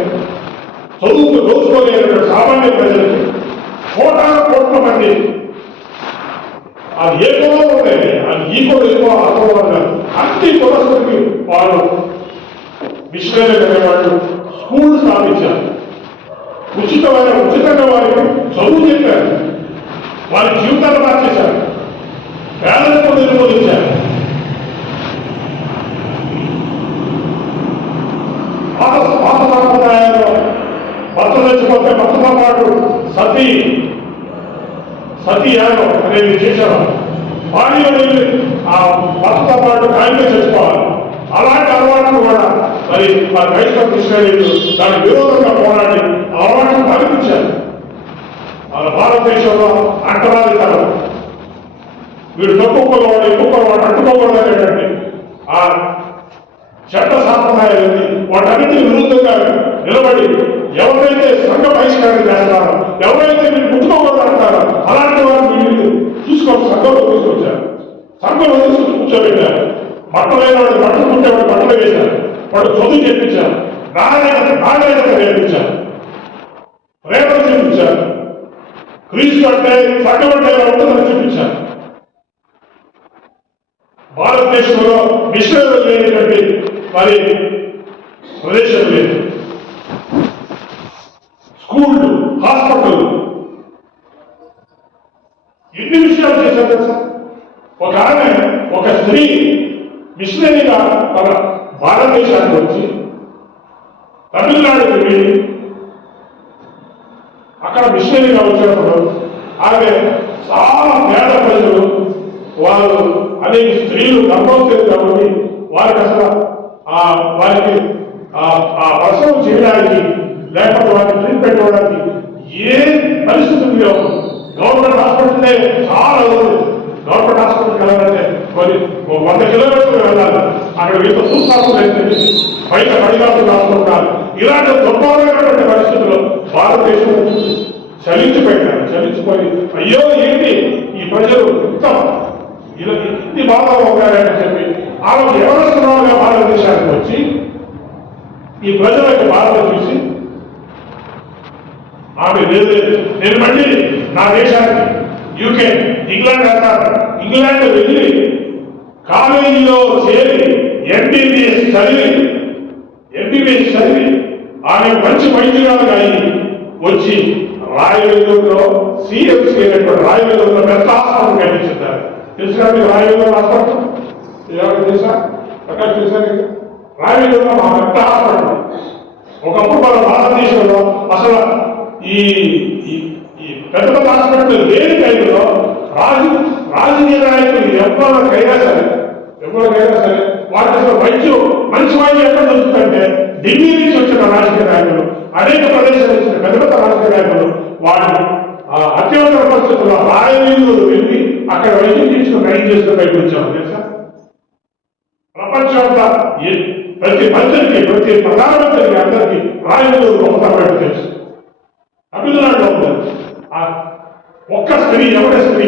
చదువుకు దోచుకోలేనటువంటి సామాన్య ప్రజలకి కోట్ల మంది అది ఏ కులం ఉండేది, అది ఈ కులం ఎక్కువ ఆ కులం అన్నారు. అన్ని కులస్తులకి వాళ్ళు మిషనరీ అనేవాళ్ళు స్కూల్ స్థాపించారు. ఉచితంగా వారికి చదువు చెప్పారు, వారి జీవితాన్ని మార్చేశారు, పేదలకు నిర్మూలించారు. పాత సాంప్రదాయాల్లో భర్త తెచ్చిపోతే భర్తతో పాటు సతీ యాగం అనేది చేశారు. భార్య ఆ భర్తతో పాటు కాయమే చేసుకోవాలి. అలాంటి అలవాట్లు కూడా మరి మా క్రైస్తవ క్రిస్టియన్లు దానికి విరోధంగా పోరాడి అలవాట్లు కల్పించారు. మన భారతదేశంలో అంటరానితనం, వీడు తక్కువవాడు ఎక్కువవాడు అంటుకోకూడదు అనేటువంటి ఆ చట్ట సాంప్రదాయాలని వాటన్నిటికి విరుద్ధంగా నిలబడి ఎవరైతే సంఘ బహిష్కరణ చేస్తారో, ఎవరైతే మీరు ముట్టుకోకూడదు అంటారో అలాంటి వారు మీరు తీసుకొని సంఘంలో తీసుకొచ్చారు. అందరూ వదిలిసి కూర్చోబెట్టారు. బట్టలు అయిన వాడు బట్టలు కుట్టేవాడు బట్టలు వేశారు. వాడు చదువు చెప్పించారు. నాగరికత నేర్పించారు. ప్రేమను చూపించారు. క్రీస్తు అంటే సంఘం అంటే ఎలా ఉంటుందని చూపించారు. భారతదేశంలో మిషనరీలు లేనటువంటి మరి ప్రదేశం లేదు. స్కూళ్ళు, హాస్పిటల్, ఎన్ని విషయాలు చేశారు కదా సార్. ఒక ఆమె, ఒక స్త్రీ మిషనరీగా మన భారతదేశానికి వచ్చి తమిళనాడుకి వెళ్ళి అక్కడ మిషనరీగా వచ్చినప్పుడు ఆమె చాలా పేద ప్రజలు, వారు అనేక స్త్రీలు గర్భవతులు కాబట్టి వారికి అసలు వారికి ప్రసవం చేయడానికి లేకపోతే వారికి ట్రీట్మెంట్ ఇవ్వడానికి ఏ పరిస్థితులు లేవు. గవర్నమెంట్ హాస్పిటల్నే చాలా గవర్నమెంట్ హాస్పిటల్కి వెళ్ళాలంటే మరి 100 కిలోమీటర్లు వెళ్ళాలి. అక్కడ వీళ్ళతో చూస్తాము బయట పడిగాలు రాసుకుంటారు. ఇలాంటి దుర్భరమైనటువంటి పరిస్థితుల్లో భారతదేశంలో చలించిపోయినారు. చలించిపోయి అయ్యో ఏంటి ఈ ప్రజలు ఇన్ని బాధలు ఉంటారని చెప్పి ఆమె ఎవరస్తున్నారుగా భారతదేశానికి వచ్చి ఈ ప్రజలకు బాధలు చూసి ఆమె లేదు నేను మళ్ళీ నా దేశానికి యూకే ఇంగ్లాండ్ అంటారు. ఇంగ్లాండ్ వెళ్ళి కాలేజీలో చేరి ఎంబీబీఎస్ చదివి ఆమె మంచి వైద్యురాలుగా అయి వచ్చి రాయవేలూరులో సిఎంసీ అనేటువంటి రాయవేలూరులో పెద్ద హాస్పిటల్ కట్టించారు. తెలుసు కానీ రాయవేలూరు హాస్పిటల్ ఎవరికి తెలుసా? అక్కడ చూసాను. రాయవేలూరులో మా పెద్ద హాస్పిటల్. ఒకప్పుడు మన భారతదేశంలో అసలు ఈ పెద్ద పెద్ద హాస్పిటల్ లేని టైంలో రాజకీయ నాయకులు ఎవరికైనా సరే వారికి అసలు మంచి వైద్యం ఎక్కడ దొరుకుతుందంటే ఢిల్లీ నుంచి వచ్చిన రాజకీయ నాయకులు, అనేక ప్రదేశాల నుంచి పెద్ద పెద్ద రాజకీయ నాయకులు వాళ్ళు అత్యవసర పరిస్థితుల్లో రాయవేలూరు వెళ్ళి అక్కడ వైద్యం తీసుకుని నయం చేసుకుని బయటకు వచ్చాము. తెలుసా? ప్రపంచం అంతా ప్రతి మంత్రికి, ప్రతి ప్రధానమంత్రికి అందరికీ రాయవేలూరు గొప్పతనం తెలుసు. తమిళనాడులో ఉంది. ఒక్క స్త్రీ, ఎవరి స్త్రీ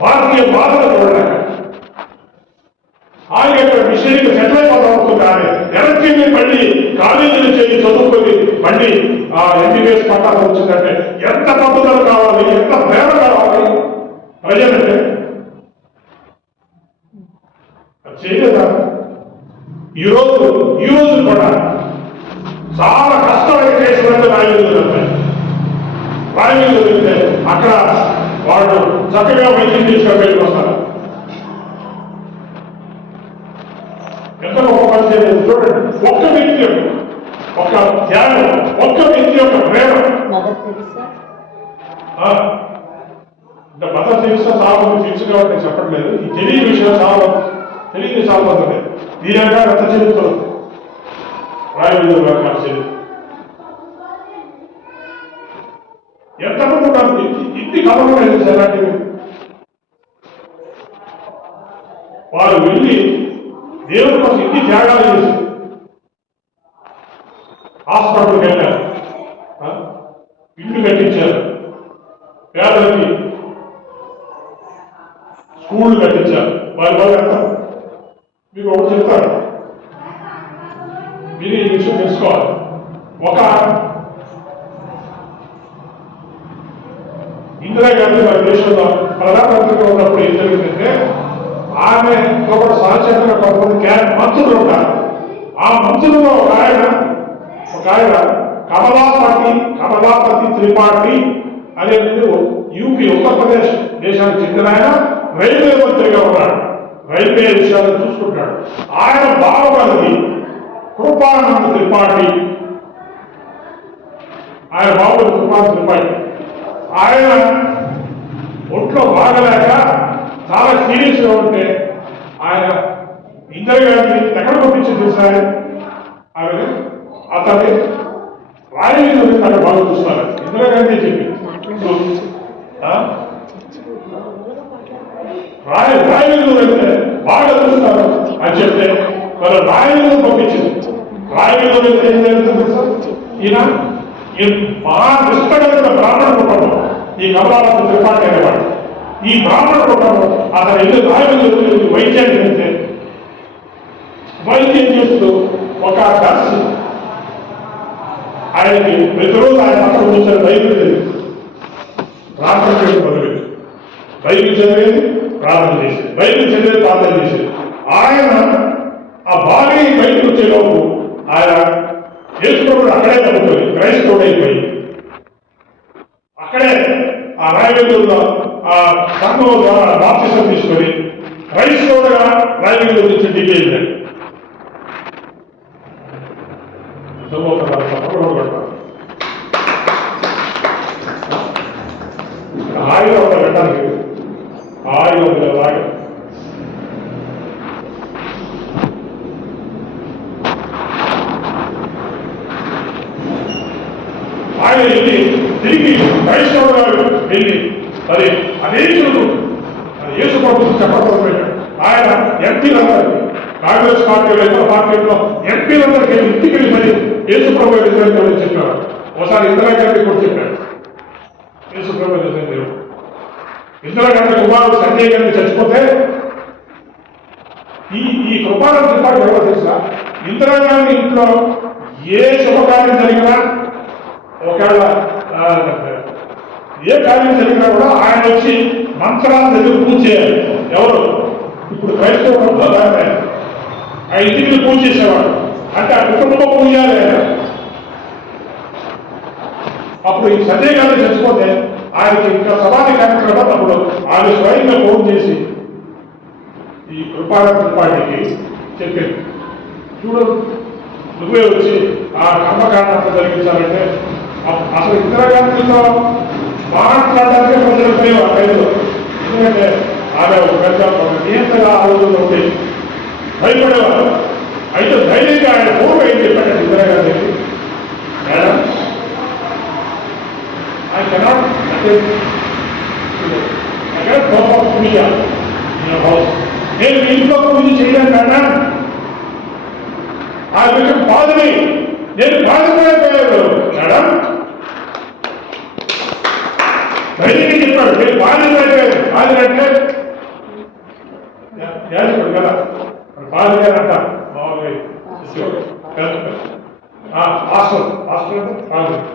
భారతీయ బాధలు చూడలేక ఆయన యొక్క మిషనరీకి సెటిల్ అయిపోతామవుతుంది. వెనక్కి మళ్ళీ కాలేజీలు చేసి చదువుకొని మళ్ళీ ఎంబీబీఎస్ పట్టాలు వచ్చిందంటే ఎంత పట్టుదల కావాలి, ఎంత ప్రేమ కావాలి ప్రజలంటే. చేయలేదా? ఈ రోజు కూడా చాలా కష్టమైన కేసులంటే రాయవేలూరు వెళ్తే అక్కడ వాళ్ళు చక్కగా వైద్యం తీసుకొని బయటకు వస్తారు. ఎంత గొప్ప పని చేయలేదు చూడండి. ఒక్క వ్యక్తి ఒక త్యాగం, ఒక్క వ్యక్తి యొక్క ప్రేమ. మదర్ తెరిసా చాలా మంది తెలుసు కాబట్టి నేను చెప్పట్లేదు. ఈ తెలియని విషయం తెలియని చాలా మంది లేదు. దీనిగా ఎంత చదువుతారు రాయవేలూరు గారు చదువు ఎంతమంది ఉన్నారు. ఇన్ని కథలు అలాంటివి వారు వెళ్ళి దేవుడి కోసం ఇన్ని త్యాగాలు చేసి హాస్పిటల్కి వెళ్ళారు, ఇల్లు కట్టించారు, పేదలకి స్కూళ్ళు కట్టించారు. వారి వల్ల ఎంత మీకు ఒకటి చెప్తారు, మీరు ఈ విషయం తెలుసుకోవాలి. ఒక ఇందిరాగాంధీ మన దేశంలో ప్రధానమంత్రిగా ఉన్నప్పుడు ఏం జరిగిందంటే ఆమెతో కూడా సహచరంగా కొంతమంది మంత్రులు ఉంటారు. ఆ మంత్రులలో ఒక ఆయన కమలాపతి త్రిపాఠి అనేది యూపీ ఉత్తరప్రదేశ్ దేశానికి చెందిన ఆయన రైల్వే మంత్రిగా ఉన్నాడు. రైల్వే విషయాలను చూసుకుంటాడు. ఆయన బావమరిది కృపానంద త్రిపాఠి, ఆయన ఒంట్లో బాగలేక చాలా సీరియస్గా ఉంటే ఆయన ఇందిరాగాంధీ ఎక్కడ పంపించి చూసారు. ఆమె అతన్ని రాయవేలూరు అక్కడ బాగా చూస్తారు. ఇందిరాగాంధీ చెప్పి రాయవేలూరు అంటే బాగా చూస్తారు అని చెప్తే వాళ్ళు రాయవేలూరు పంపించింది. రాయవేలూరు అయితే ఏం జరుగుతుంది సార్? ఈయన మహా నిష్ఠగలిగిన బ్రాహ్మణ కుటుంబం ఈ కమలాపతి త్రిపాఠి అనేవాడు. ఈ బ్రాహ్మణ కుటుంబం అతను ఇల్లు రాయలు వైద్యాన్ని వెళ్తే వైద్యం చేస్తూ ఒక నర్సు ఆయనకి ప్రతిరోజు ఆయన పక్కన కూర్చొని బైబిల్ చదివి ప్రార్థన చేయడం మొదలుపెట్టి బైబిల్ చదివేది ప్రార్థన చేసేది, బైబిల్ చదివేది ప్రార్థన చేసేది. ఆయన ఆ భార్య బయటకు వచ్చేలోపు ఆయన యేసుప్రభుడు అక్కడే తగ్గుతుంది, క్రైస్తవుడు అయిపోయి అక్కడే ఆ రాయవేదుల్లో ఆ సంఘం ద్వారా బాప్తిసం తీసుకొని క్రైస్తవుడుగా రాయవేదుల నుంచి ఢిల్లీ వెళ్ళాడు. హాయిగా ఒక పెట్టడానికి హాయిగా ఉంది అలాగే ఆయన వెళ్ళి తిరిగి క్రైస్తవుడుగా వెళ్ళి మరి అనేకులు యేసు ప్రభుత్వం చెప్పడం పెట్టాడు. ఆయన ఎంపీలందరికీ కాంగ్రెస్ పార్టీలో ఇతర పార్టీలో ఎంపీలందరికీ ఇంటికి వెళ్ళి మరి యేసు ప్రభు నిజం చెప్పారు. ఒకసారి ఇందిరాగాంధీ కూడా చెప్పాడు యేసు ప్రభు నిజం దేవుడు. ఇందిరాగాంధీ కుమారుడు సంజయ్ గాంధీ చచ్చిపోతే ఈ కృపాలను చెప్పాడు ఎవరో తెలుసా? ఇందిరాగాంధీ ఇంట్లో ఏ శుభకార్యం జరిగినా ఒకవేళ ఏ కార్యం జరిగినా కూడా ఆయన వచ్చి మంత్రాల దగ్గర పూజ చేయాలి. ఎవరు ఇప్పుడు క్రైస్తవులు ఆ ఇంటికి పూజ చేసేవాడు అంటే ఆ కుటుంబం పూజ చేయాలి. అప్పుడు ఈ సంజయ్ గాంధీ చచ్చిపోతే ఆయనకి ఇంకా సమాధి కార్యక్రమం అప్పుడు ఆయన స్వయంగా ఫోన్ చేసి ఈ కృపాడికి చెప్పింది, చూడు నువ్వే వచ్చి ఆ కర్మకాండ జరిగించాలంటే అసలు ఇందిరాగాంధీతో మాట్లాడడానికి ప్రజలు పోయేవారు రైతులు. ఎందుకంటే ఆమె ఒక పెద్ద నియంత్రణ ఆలోచనలు ఉంటాయి, భయపడేవారు. అయితే ధైర్యంగా ఆయన పూర్వ ఏం చెప్పాడు ఇందిరాగాంధీకి, madam I cannot talk of Puja in your house. నేను మీ ఇంట్లో పూజ చేయలేను మేడం, ఆ విషయం బాధని నేను బాధపడలేదు మేడం. ధైర్యంగా చెప్పాడు, నేను బాధపడలేదు. బాధలంటే యాజకుడు కదా, బాధలేదంట హాస్టల్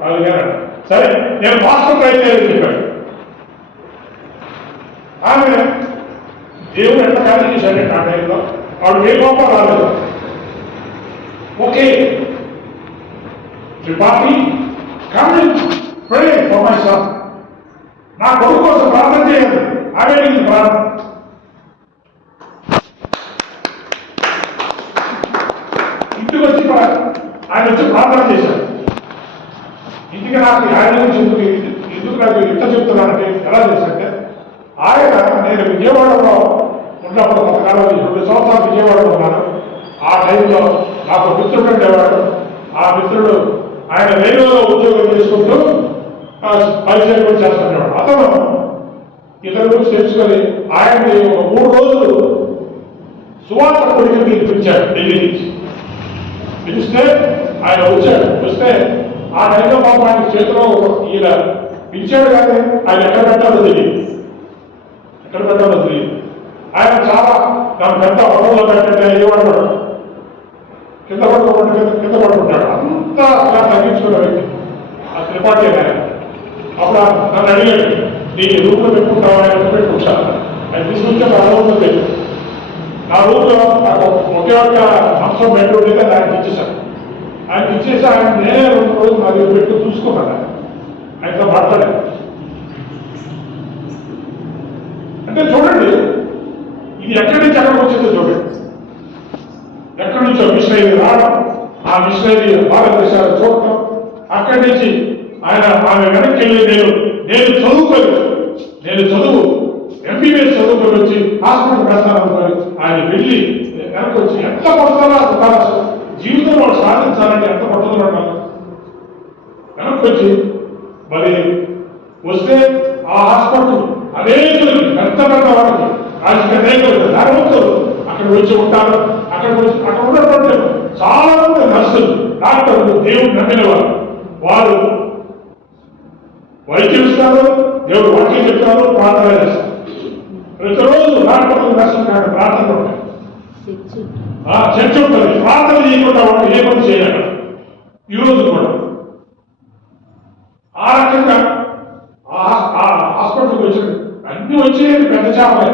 బాధలేదంట. సరే నేను హాస్టల్ ట్రై చేయాలని చెప్పాడు. ఆమె దేవుడు ఎంత కార్యం చేశాడంటే ఆ టైంలో ఆవిడ ఏ లోపం రాలేదు. Okay Tripathi coming pray for my son, నా కొడుకు కోసం ప్రార్థన చేయాలి. ఆమె నీకు ప్రార్థన ఇంటికి వచ్చి ఆయన వచ్చి ప్రార్థన చేశారు. ఇంటికి నాకు ఆయన గురించి ఎందుకు నాకు ఇంత చెప్తున్నానంటే ఎలా చేశానంటే, ఆయన నేను విజయవాడలో ఉన్నప్పుడు కొంతకాలం 2 సంవత్సరాలు విజయవాడలో ఉన్నాను. ఆ టైంలో నాకు మిత్రుడు ఉండేవాడు. ఆ మిత్రుడు ఆయన రైల్వేలో ఉద్యోగం చేసుకుంటూ పరిచయం కూడా చేస్తుండేవాడు. అతను ఇతర గురించి తెలుసుకొని ఆయన్ని 3 రోజులు సువార్త కొడుకు పిలిపించాడు ఢిల్లీ నుంచి. పిలిస్తే ఆయన వచ్చాడు. వస్తే ఆ టైంలో పాపం ఆయన చేతిలో ఈయన పిలిచాడు కానీ ఆయన ఎక్కడ పెట్టాలో తెలియదు. ఆయన చాలా దాని పెద్ద హోటల్లో పెట్టండి అయ్యేవాడు, కింద పడుకుంటాడు. అంతా అలా తగ్గించుకున్న వ్యక్తి ఆ త్రిపాఠి ఆయన. అప్పుడు నన్ను అడిగాడు, నీకు రూమ్లో పెట్టుకుంటావా? పెట్టుకుంటాను. ఆయన తీసుకొచ్చాక ఆ రూమ్లో పెట్టు. నా రూమ్లో నాకు ఒకే ఒక్క అంశం బెడ్రూమ్ లేదా ఆయనకి ఇచ్చేసాను. ఆయనకి ఇచ్చేసి ఆయన నేనే 2 రోజులు నా దగ్గర పెట్టుకుని చూసుకున్నాను. ఆయనతో మాట్లాడాను. అంటే చూడండి, ఇది ఎక్కడి నుంచి ఎక్కడికి వచ్చిందో చూడండి. ఎక్కడి నుంచో మిషనరీ రావడం, ఆ మిషనరీ భారతదేశాలు చూడటం, అక్కడి నుంచి ఆమె వెనక్కి వెళ్ళి నేను చదువు ఎంబీబీఎస్ చదువుకొని వచ్చి హాస్పిటల్ పెడతాననుకొని ఆయన వెళ్ళి వెనక్కి వచ్చి ఎంత పడుతుందో తన జీవితంలో సాధించాలంటే ఎంత పడుతుందో వెనక్కి వచ్చి మరి వస్తే ఆ హాస్పిటల్ అనేకులకి పెద్ద వాళ్ళకి రాజకీయ నాయకులు ధనవంతులు అక్కడ వచ్చి ఉంటారు. అక్కడ ఉన్నటువంటి చాలా మంది నర్సులు, డాక్టర్లు దేవుడు నమ్మిన వారు వైద్యం ఇస్తారు, దేవుడు వాక్యం చెప్తారు, ప్రార్థన చేస్తారు. ప్రతిరోజు హాస్పిటల్ దర్శనం ప్రార్థనలు ఉంటాయి, చర్చి చర్చ ఉంటుంది. ప్రార్థన చేయకుండా వాళ్ళు ఏ పని చేయాలి. ఈరోజు కూడా ఆ రకంగా హాస్పిటల్కి వచ్చాడు. అన్ని వచ్చేది పెద్ద చేపలే.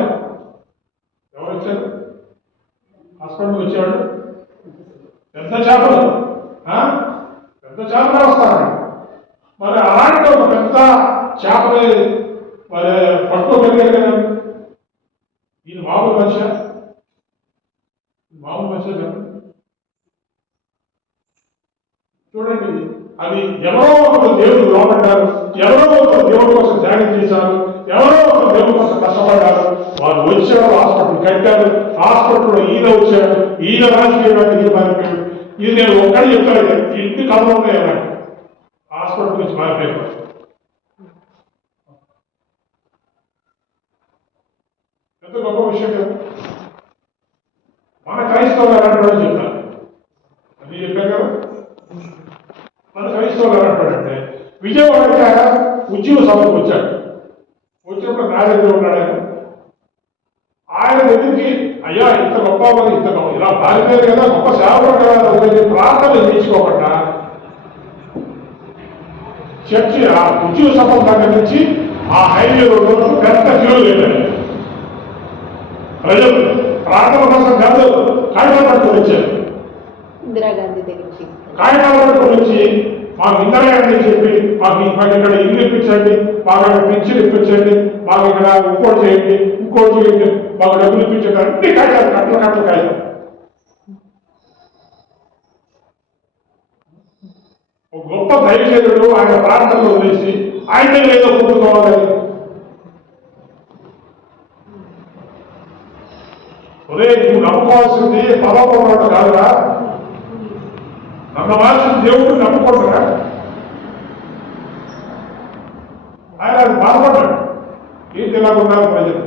ఎవరు వచ్చారు హాస్పిటల్కి వచ్చేవాడు? పెద్ద చేపలు, పెద్ద చేపలే వస్తారు. మరి అలాంటి ఒక పెద్ద చేపలే మరి పట్టుకోగలిగారు కదా. ఈయన మామూలు మనిషి, మామూలు మనిషి కదా. చూడండి, అది ఎవరో ఒకరు దేవుడు లోపడ్డారు, ఎవరో ఒకరు దేవుడి కోసం త్యాగం చేశారు, ఎవరో ఒకరు దేవుడి కోసం కష్టపడ్డారు. వారు వచ్చారు, హాస్పిటల్ కట్టారు, హాస్పిటల్లో ఈయన వచ్చాడు, ఈయన రాజకీయాన్ని ఈయన మారిపోయాడు. ఇది నేను ఒక్కడి చెప్తాను, ఇంటి కథలు ఉన్నాయి అలా హాస్పిటల్ నుంచి మారిపోయారు. ఎంత గొప్ప విషయం కదా. మన క్రైస్తవులు అలాంటి వాళ్ళు చెప్తారు, అది చెప్పారు కదా. మన క్రైస్తవులు అంటాడంటే విజయవాడకి ఉద్యోగ సభకు వచ్చాడు. వచ్చినప్పుడు నా దగ్గర ఉన్నాడు ఆయన దగ్గరికి, అయ్యా ఇంత గొప్ప మంది, ఇంత గొప్ప ఇలా బాధ్యత కదా, గొప్ప సేవకుడు కదా, ప్రార్థనలు తీసుకోకుండా చర్చి ఆ ఉద్యోగ సభ దగ్గర నుంచి ఆ హైవే రోడ్డు పెద్ద క్యూ లేదు. ప్రజలు ప్రార్థన కోసం కాదు, కాగితాలు పట్టుకొని వచ్చారు. ఇందిరాగాంధీ దగ్గర కాగితాలు పట్టుకొని వచ్చి మాకు ఇందిరాగాంధీ చెప్పి మాకు ఇక్కడ ఇల్లు ఇప్పించండి, మాకు ఇక్కడ పెన్షన్ ఇప్పించండి, మాకు ఇక్కడ ఇంకోటి చేయండి, ఇంకోటి చేయండి, మాకు డబ్బులు ఇప్పించండి, అన్ని కాగితాలు కట్టలు కట్టలు కాగితాలు. ఒక గొప్ప దైవజనుడు ఆయన ప్రార్థనలో వేసి ఆయన ఏదో పొందుకోవాలని. ఒరే నువ్వు నమ్ముకోవాల్సింది పదపూర్వత కాదురా, నమ్మవలసిన దేవుడు నమ్ముకుంటారా. ఆయన అది బాధపడ్డాడు. ఏంటి ఇలా ఉన్నారు ప్రజలు.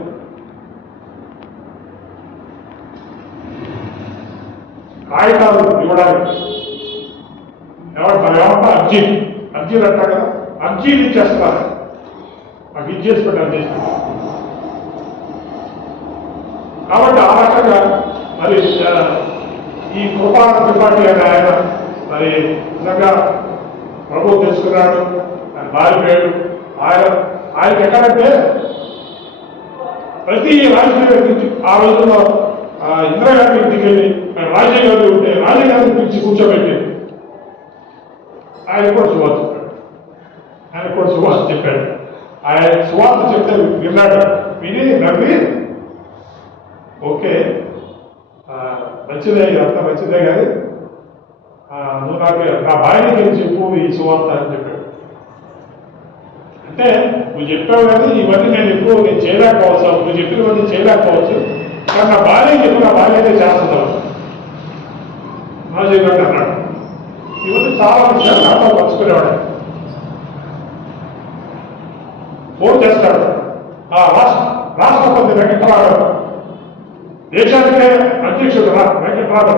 కాగితాలు ఇవ్వడానికి ఏమంటా అర్జీలు అంటా కదా, అర్జీలు ఇచ్చేస్తారు. మాకు ఇచ్చేసి పెట్టారు. కాబట్టి ఆ రకంగా మరి ఈ కృపాటి అనే ఆయన మరి నిజంగా ప్రభువు తెలుసుకున్నాడు, ఆయన మారిపోయాడు. ఆయనకి ఎక్కడంటే ప్రతి రాజకీయ వ్యక్తి ఆ రోజుల్లో ఇందిరాగాంధీ ఇంటికి వెళ్ళి రాజీవ్ గాంధీ ఉంటే రాజీవ్ గాంధీ పిలిచి కూర్చోబెట్టి ఆయన కూడా సువార్త చెప్పాడు. ఆయన సువార్త చెప్తే విన్నాడు. విని నవ్వి ఓకే మంచిదే, అంతా మంచిదే, కానీ నువ్వు నాకు నా భార్యకి చెప్పు ఈ సువార్త అని చెప్పాడు. అంటే నువ్వు చెప్పావు కానీ ఇవన్నీ నేను చేయలేకపోవచ్చు, నువ్వు చెప్పినవన్నీ చేయలేకపోవచ్చు, కానీ నా భార్య చెప్పి నా భార్య అయితే చేస్తున్నావు నా చేయగలడు అన్నాడు. ఇవన్నీ చాలా విషయాలు నాతో పంచుకునేవాడు. ఫోన్ చేస్తాడు, రాష్ట్రపతి వెంకటరావు దేశానికే అధ్యక్షుడు వెంకటరావు,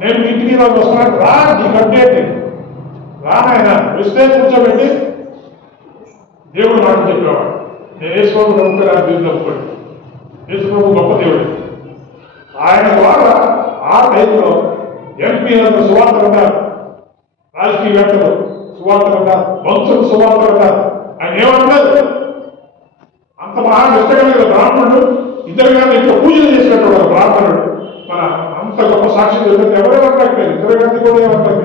నేను ఇంటికి వాళ్ళు వస్తున్నాను, రా నీకు అప్డేట్ రానాయన వస్తే కూర్చోబెట్టి దేవుడు నాకు చెప్పేవాడు. నేను యేసుప్రభు నమ్ముకున్నాను, దేవుడు నమ్ముకోండి, యేసుప్రభు గొప్ప దేవుడు. ఆయన ద్వారా ఆ టైంలో ఎంపీలందరూ సువార్తలు ఉన్నారు, రాజకీయవేత్తలు సువార్తలు ఉన్నారు, వంశులు సువార్తలు ఉన్నారు. ఆయన ఏమంటారు, అంత మహా ఇష్టమైన బ్రాహ్మణుడు ఇద్దరు గారిని ఎక్కువ పూజలు చేసినట్టు బ్రాహ్మణుడు. మన అంత గొప్ప సాక్షి ఎవరెవరు ఇద్దరు గారిని కూడా ఏమంటారు.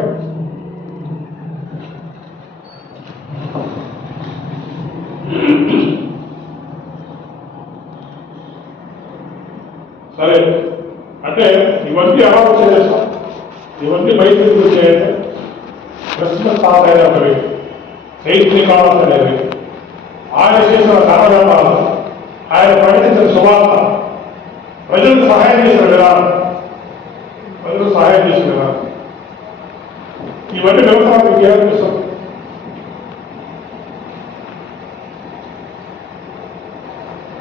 సరే అంటే ఇవన్నీ ఎలా వచ్చేస్తాం, ఇవన్నీ బయటకు వచ్చాయంటే క్రిస్మస్ తాతయ్యవి, చైత్రికాలం అనేవి, ఆయన చేసిన కర్మజపాలు, ఆయన ప్రకటించిన సువార్త, ప్రజలకు సహాయం చేసిన విధానం, ఇవన్నీ వ్యవసాయానికి ఏమనిపిస్తాం.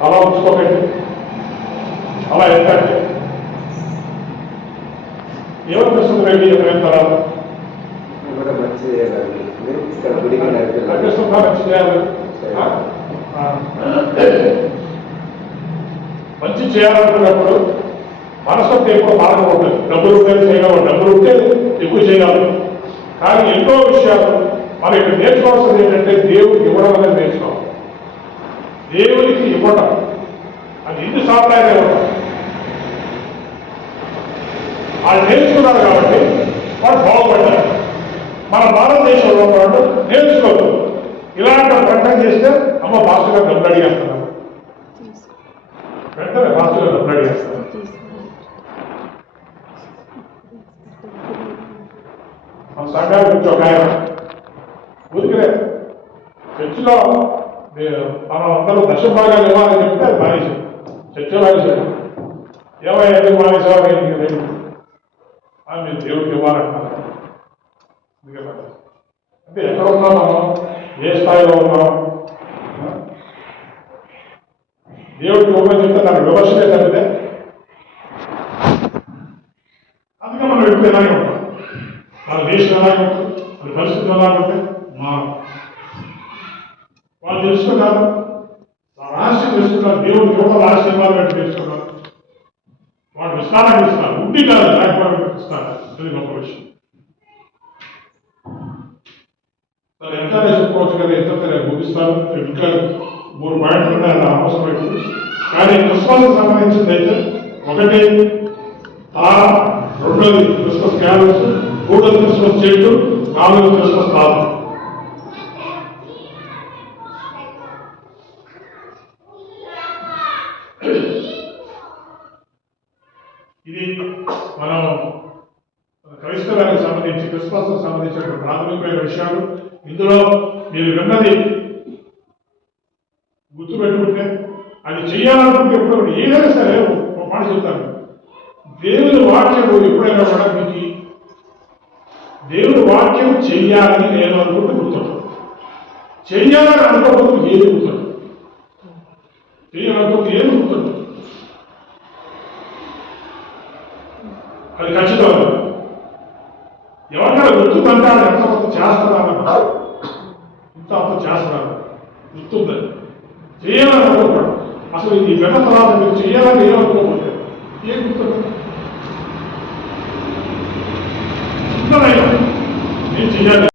అలా ఉంచుకోకండి, అలా ఎత్తండి. ఏమనిపిస్తుంది రండి చెప్పిన తర్వాత అనిపిస్తుందా మంచి చేయాలి. మంచి చేయాలనుకున్నప్పుడు మనస్తత్వం ఎక్కువ మారకపోతుంది. డబ్బులు ఉంటే చేయగలం, డబ్బులు ఉంటే ఎక్కువ చేయగలం. కానీ ఎన్నో విషయాలు మనం ఇక్కడ నేర్చుకోవాల్సింది ఏంటంటే దేవుడికి ఇవ్వడం అనేది నేర్చుకోవాలి. దేవుడికి ఇవ్వటం అది ఎన్నిసార్లు ఆయన ఇవ్వటం వాళ్ళు నేర్చుకున్నారు కాబట్టి వాళ్ళు బాగుపడ్డారు. మన భారతదేశంలో వాళ్ళు నేర్చుకోరు. ఇలాంటి ప్రకటన చేస్తే అమ్మ భాషగా డబ్బులు అడిగేస్తున్నారు, వెంటనే భాషగా డబ్బులు అడిగేస్తారు. మన సంఘానికి వచ్చి ఒక ఆయన ఊరికిరే చర్చిలో మనం అందరూ దశభాగాలు ఇవ్వాలని చెప్తే అది మానేశాడు. చర్చలో మానేశాడు. ఏమైనా ఎందుకు మానేసావు మీరు దేవుడికి ఇవ్వాలంటున్నారు. అంటే ఎక్కడ ఉన్నాం మనం, ఏ స్థాయిలో ఉన్నాం? దేవుడికి ఇవ్వమని చెప్తే దాన్ని విమర్శనే తప్పితే అందుకే మనం ఎప్పుడు ఎలాగే ఉంటాం. వాళ్ళ దేశం ఎలాగే ఉంటుంది, వాళ్ళ పరిస్థితులు ఎలాగే ఉంటాయి. వాళ్ళు తెలుసుకున్నారు, రాష్ట్రం తెలుసుకున్నారు, దేవుడికి ఇవ్వడం రాష్ట్రం ఇవ్వాలని తెలుసుకున్నారు. వాళ్ళు విస్తారాన్ని ఇస్తున్నారు, ఉండి కాదు లేకపోతే ఇస్తారు. అది గొప్ప విషయం. సరే ఎంతనే చెప్పుకోవచ్చు కదా, ఎంత ముగిస్తాను. ఇంకా 3 పాయింట్లు ఉన్నాయి నా అవసరం అవుతుంది. కానీ క్రిస్మస్కి సంబంధించింది అయితే ఒకటి తార, రెండోది క్రిస్మస్ క్యారల్స్, మూడోది క్రిస్మస్ చెట్టు, 4వ క్రిస్మస్ తాత. ఇది మనం క్రైస్తవానికి సంబంధించి క్రిస్మస్ సంబంధించిన ప్రాథమికమైన విషయాలు. ఇందులో మీరు విన్నది గుర్తుపెట్టుకుంటే అది చేయాలనుకుంటే ఎప్పుడు ఏదైనా సరే ఒక మాట చెప్తాను. దేవుని వాక్యం ఎప్పుడైనా కూడా మీకు దేవుని వాక్యం చెయ్యాలని నేను అనుకుంటే గుర్తుంటాను. చెయ్యాలని అనుకోకపోతే ఏది గుర్తుంటాను, చేయాలనుకుంటే ఏది గుర్తుంటాను. అది ఖచ్చితంగా ఎవరికైనా గుర్తుందంటే అది ఎంత కొంత చేస్తున్నాను, ఇంత అంత చేస్తున్నాను గుర్తుందని చేయాలని అనుకుంటాడు. అసలు ఇది విన్న తర్వాత మీరు చేయాలని ఏమనుకోకపోతే ఏం గుర్తుంది? చిన్నదైనా నేను చేయాలి.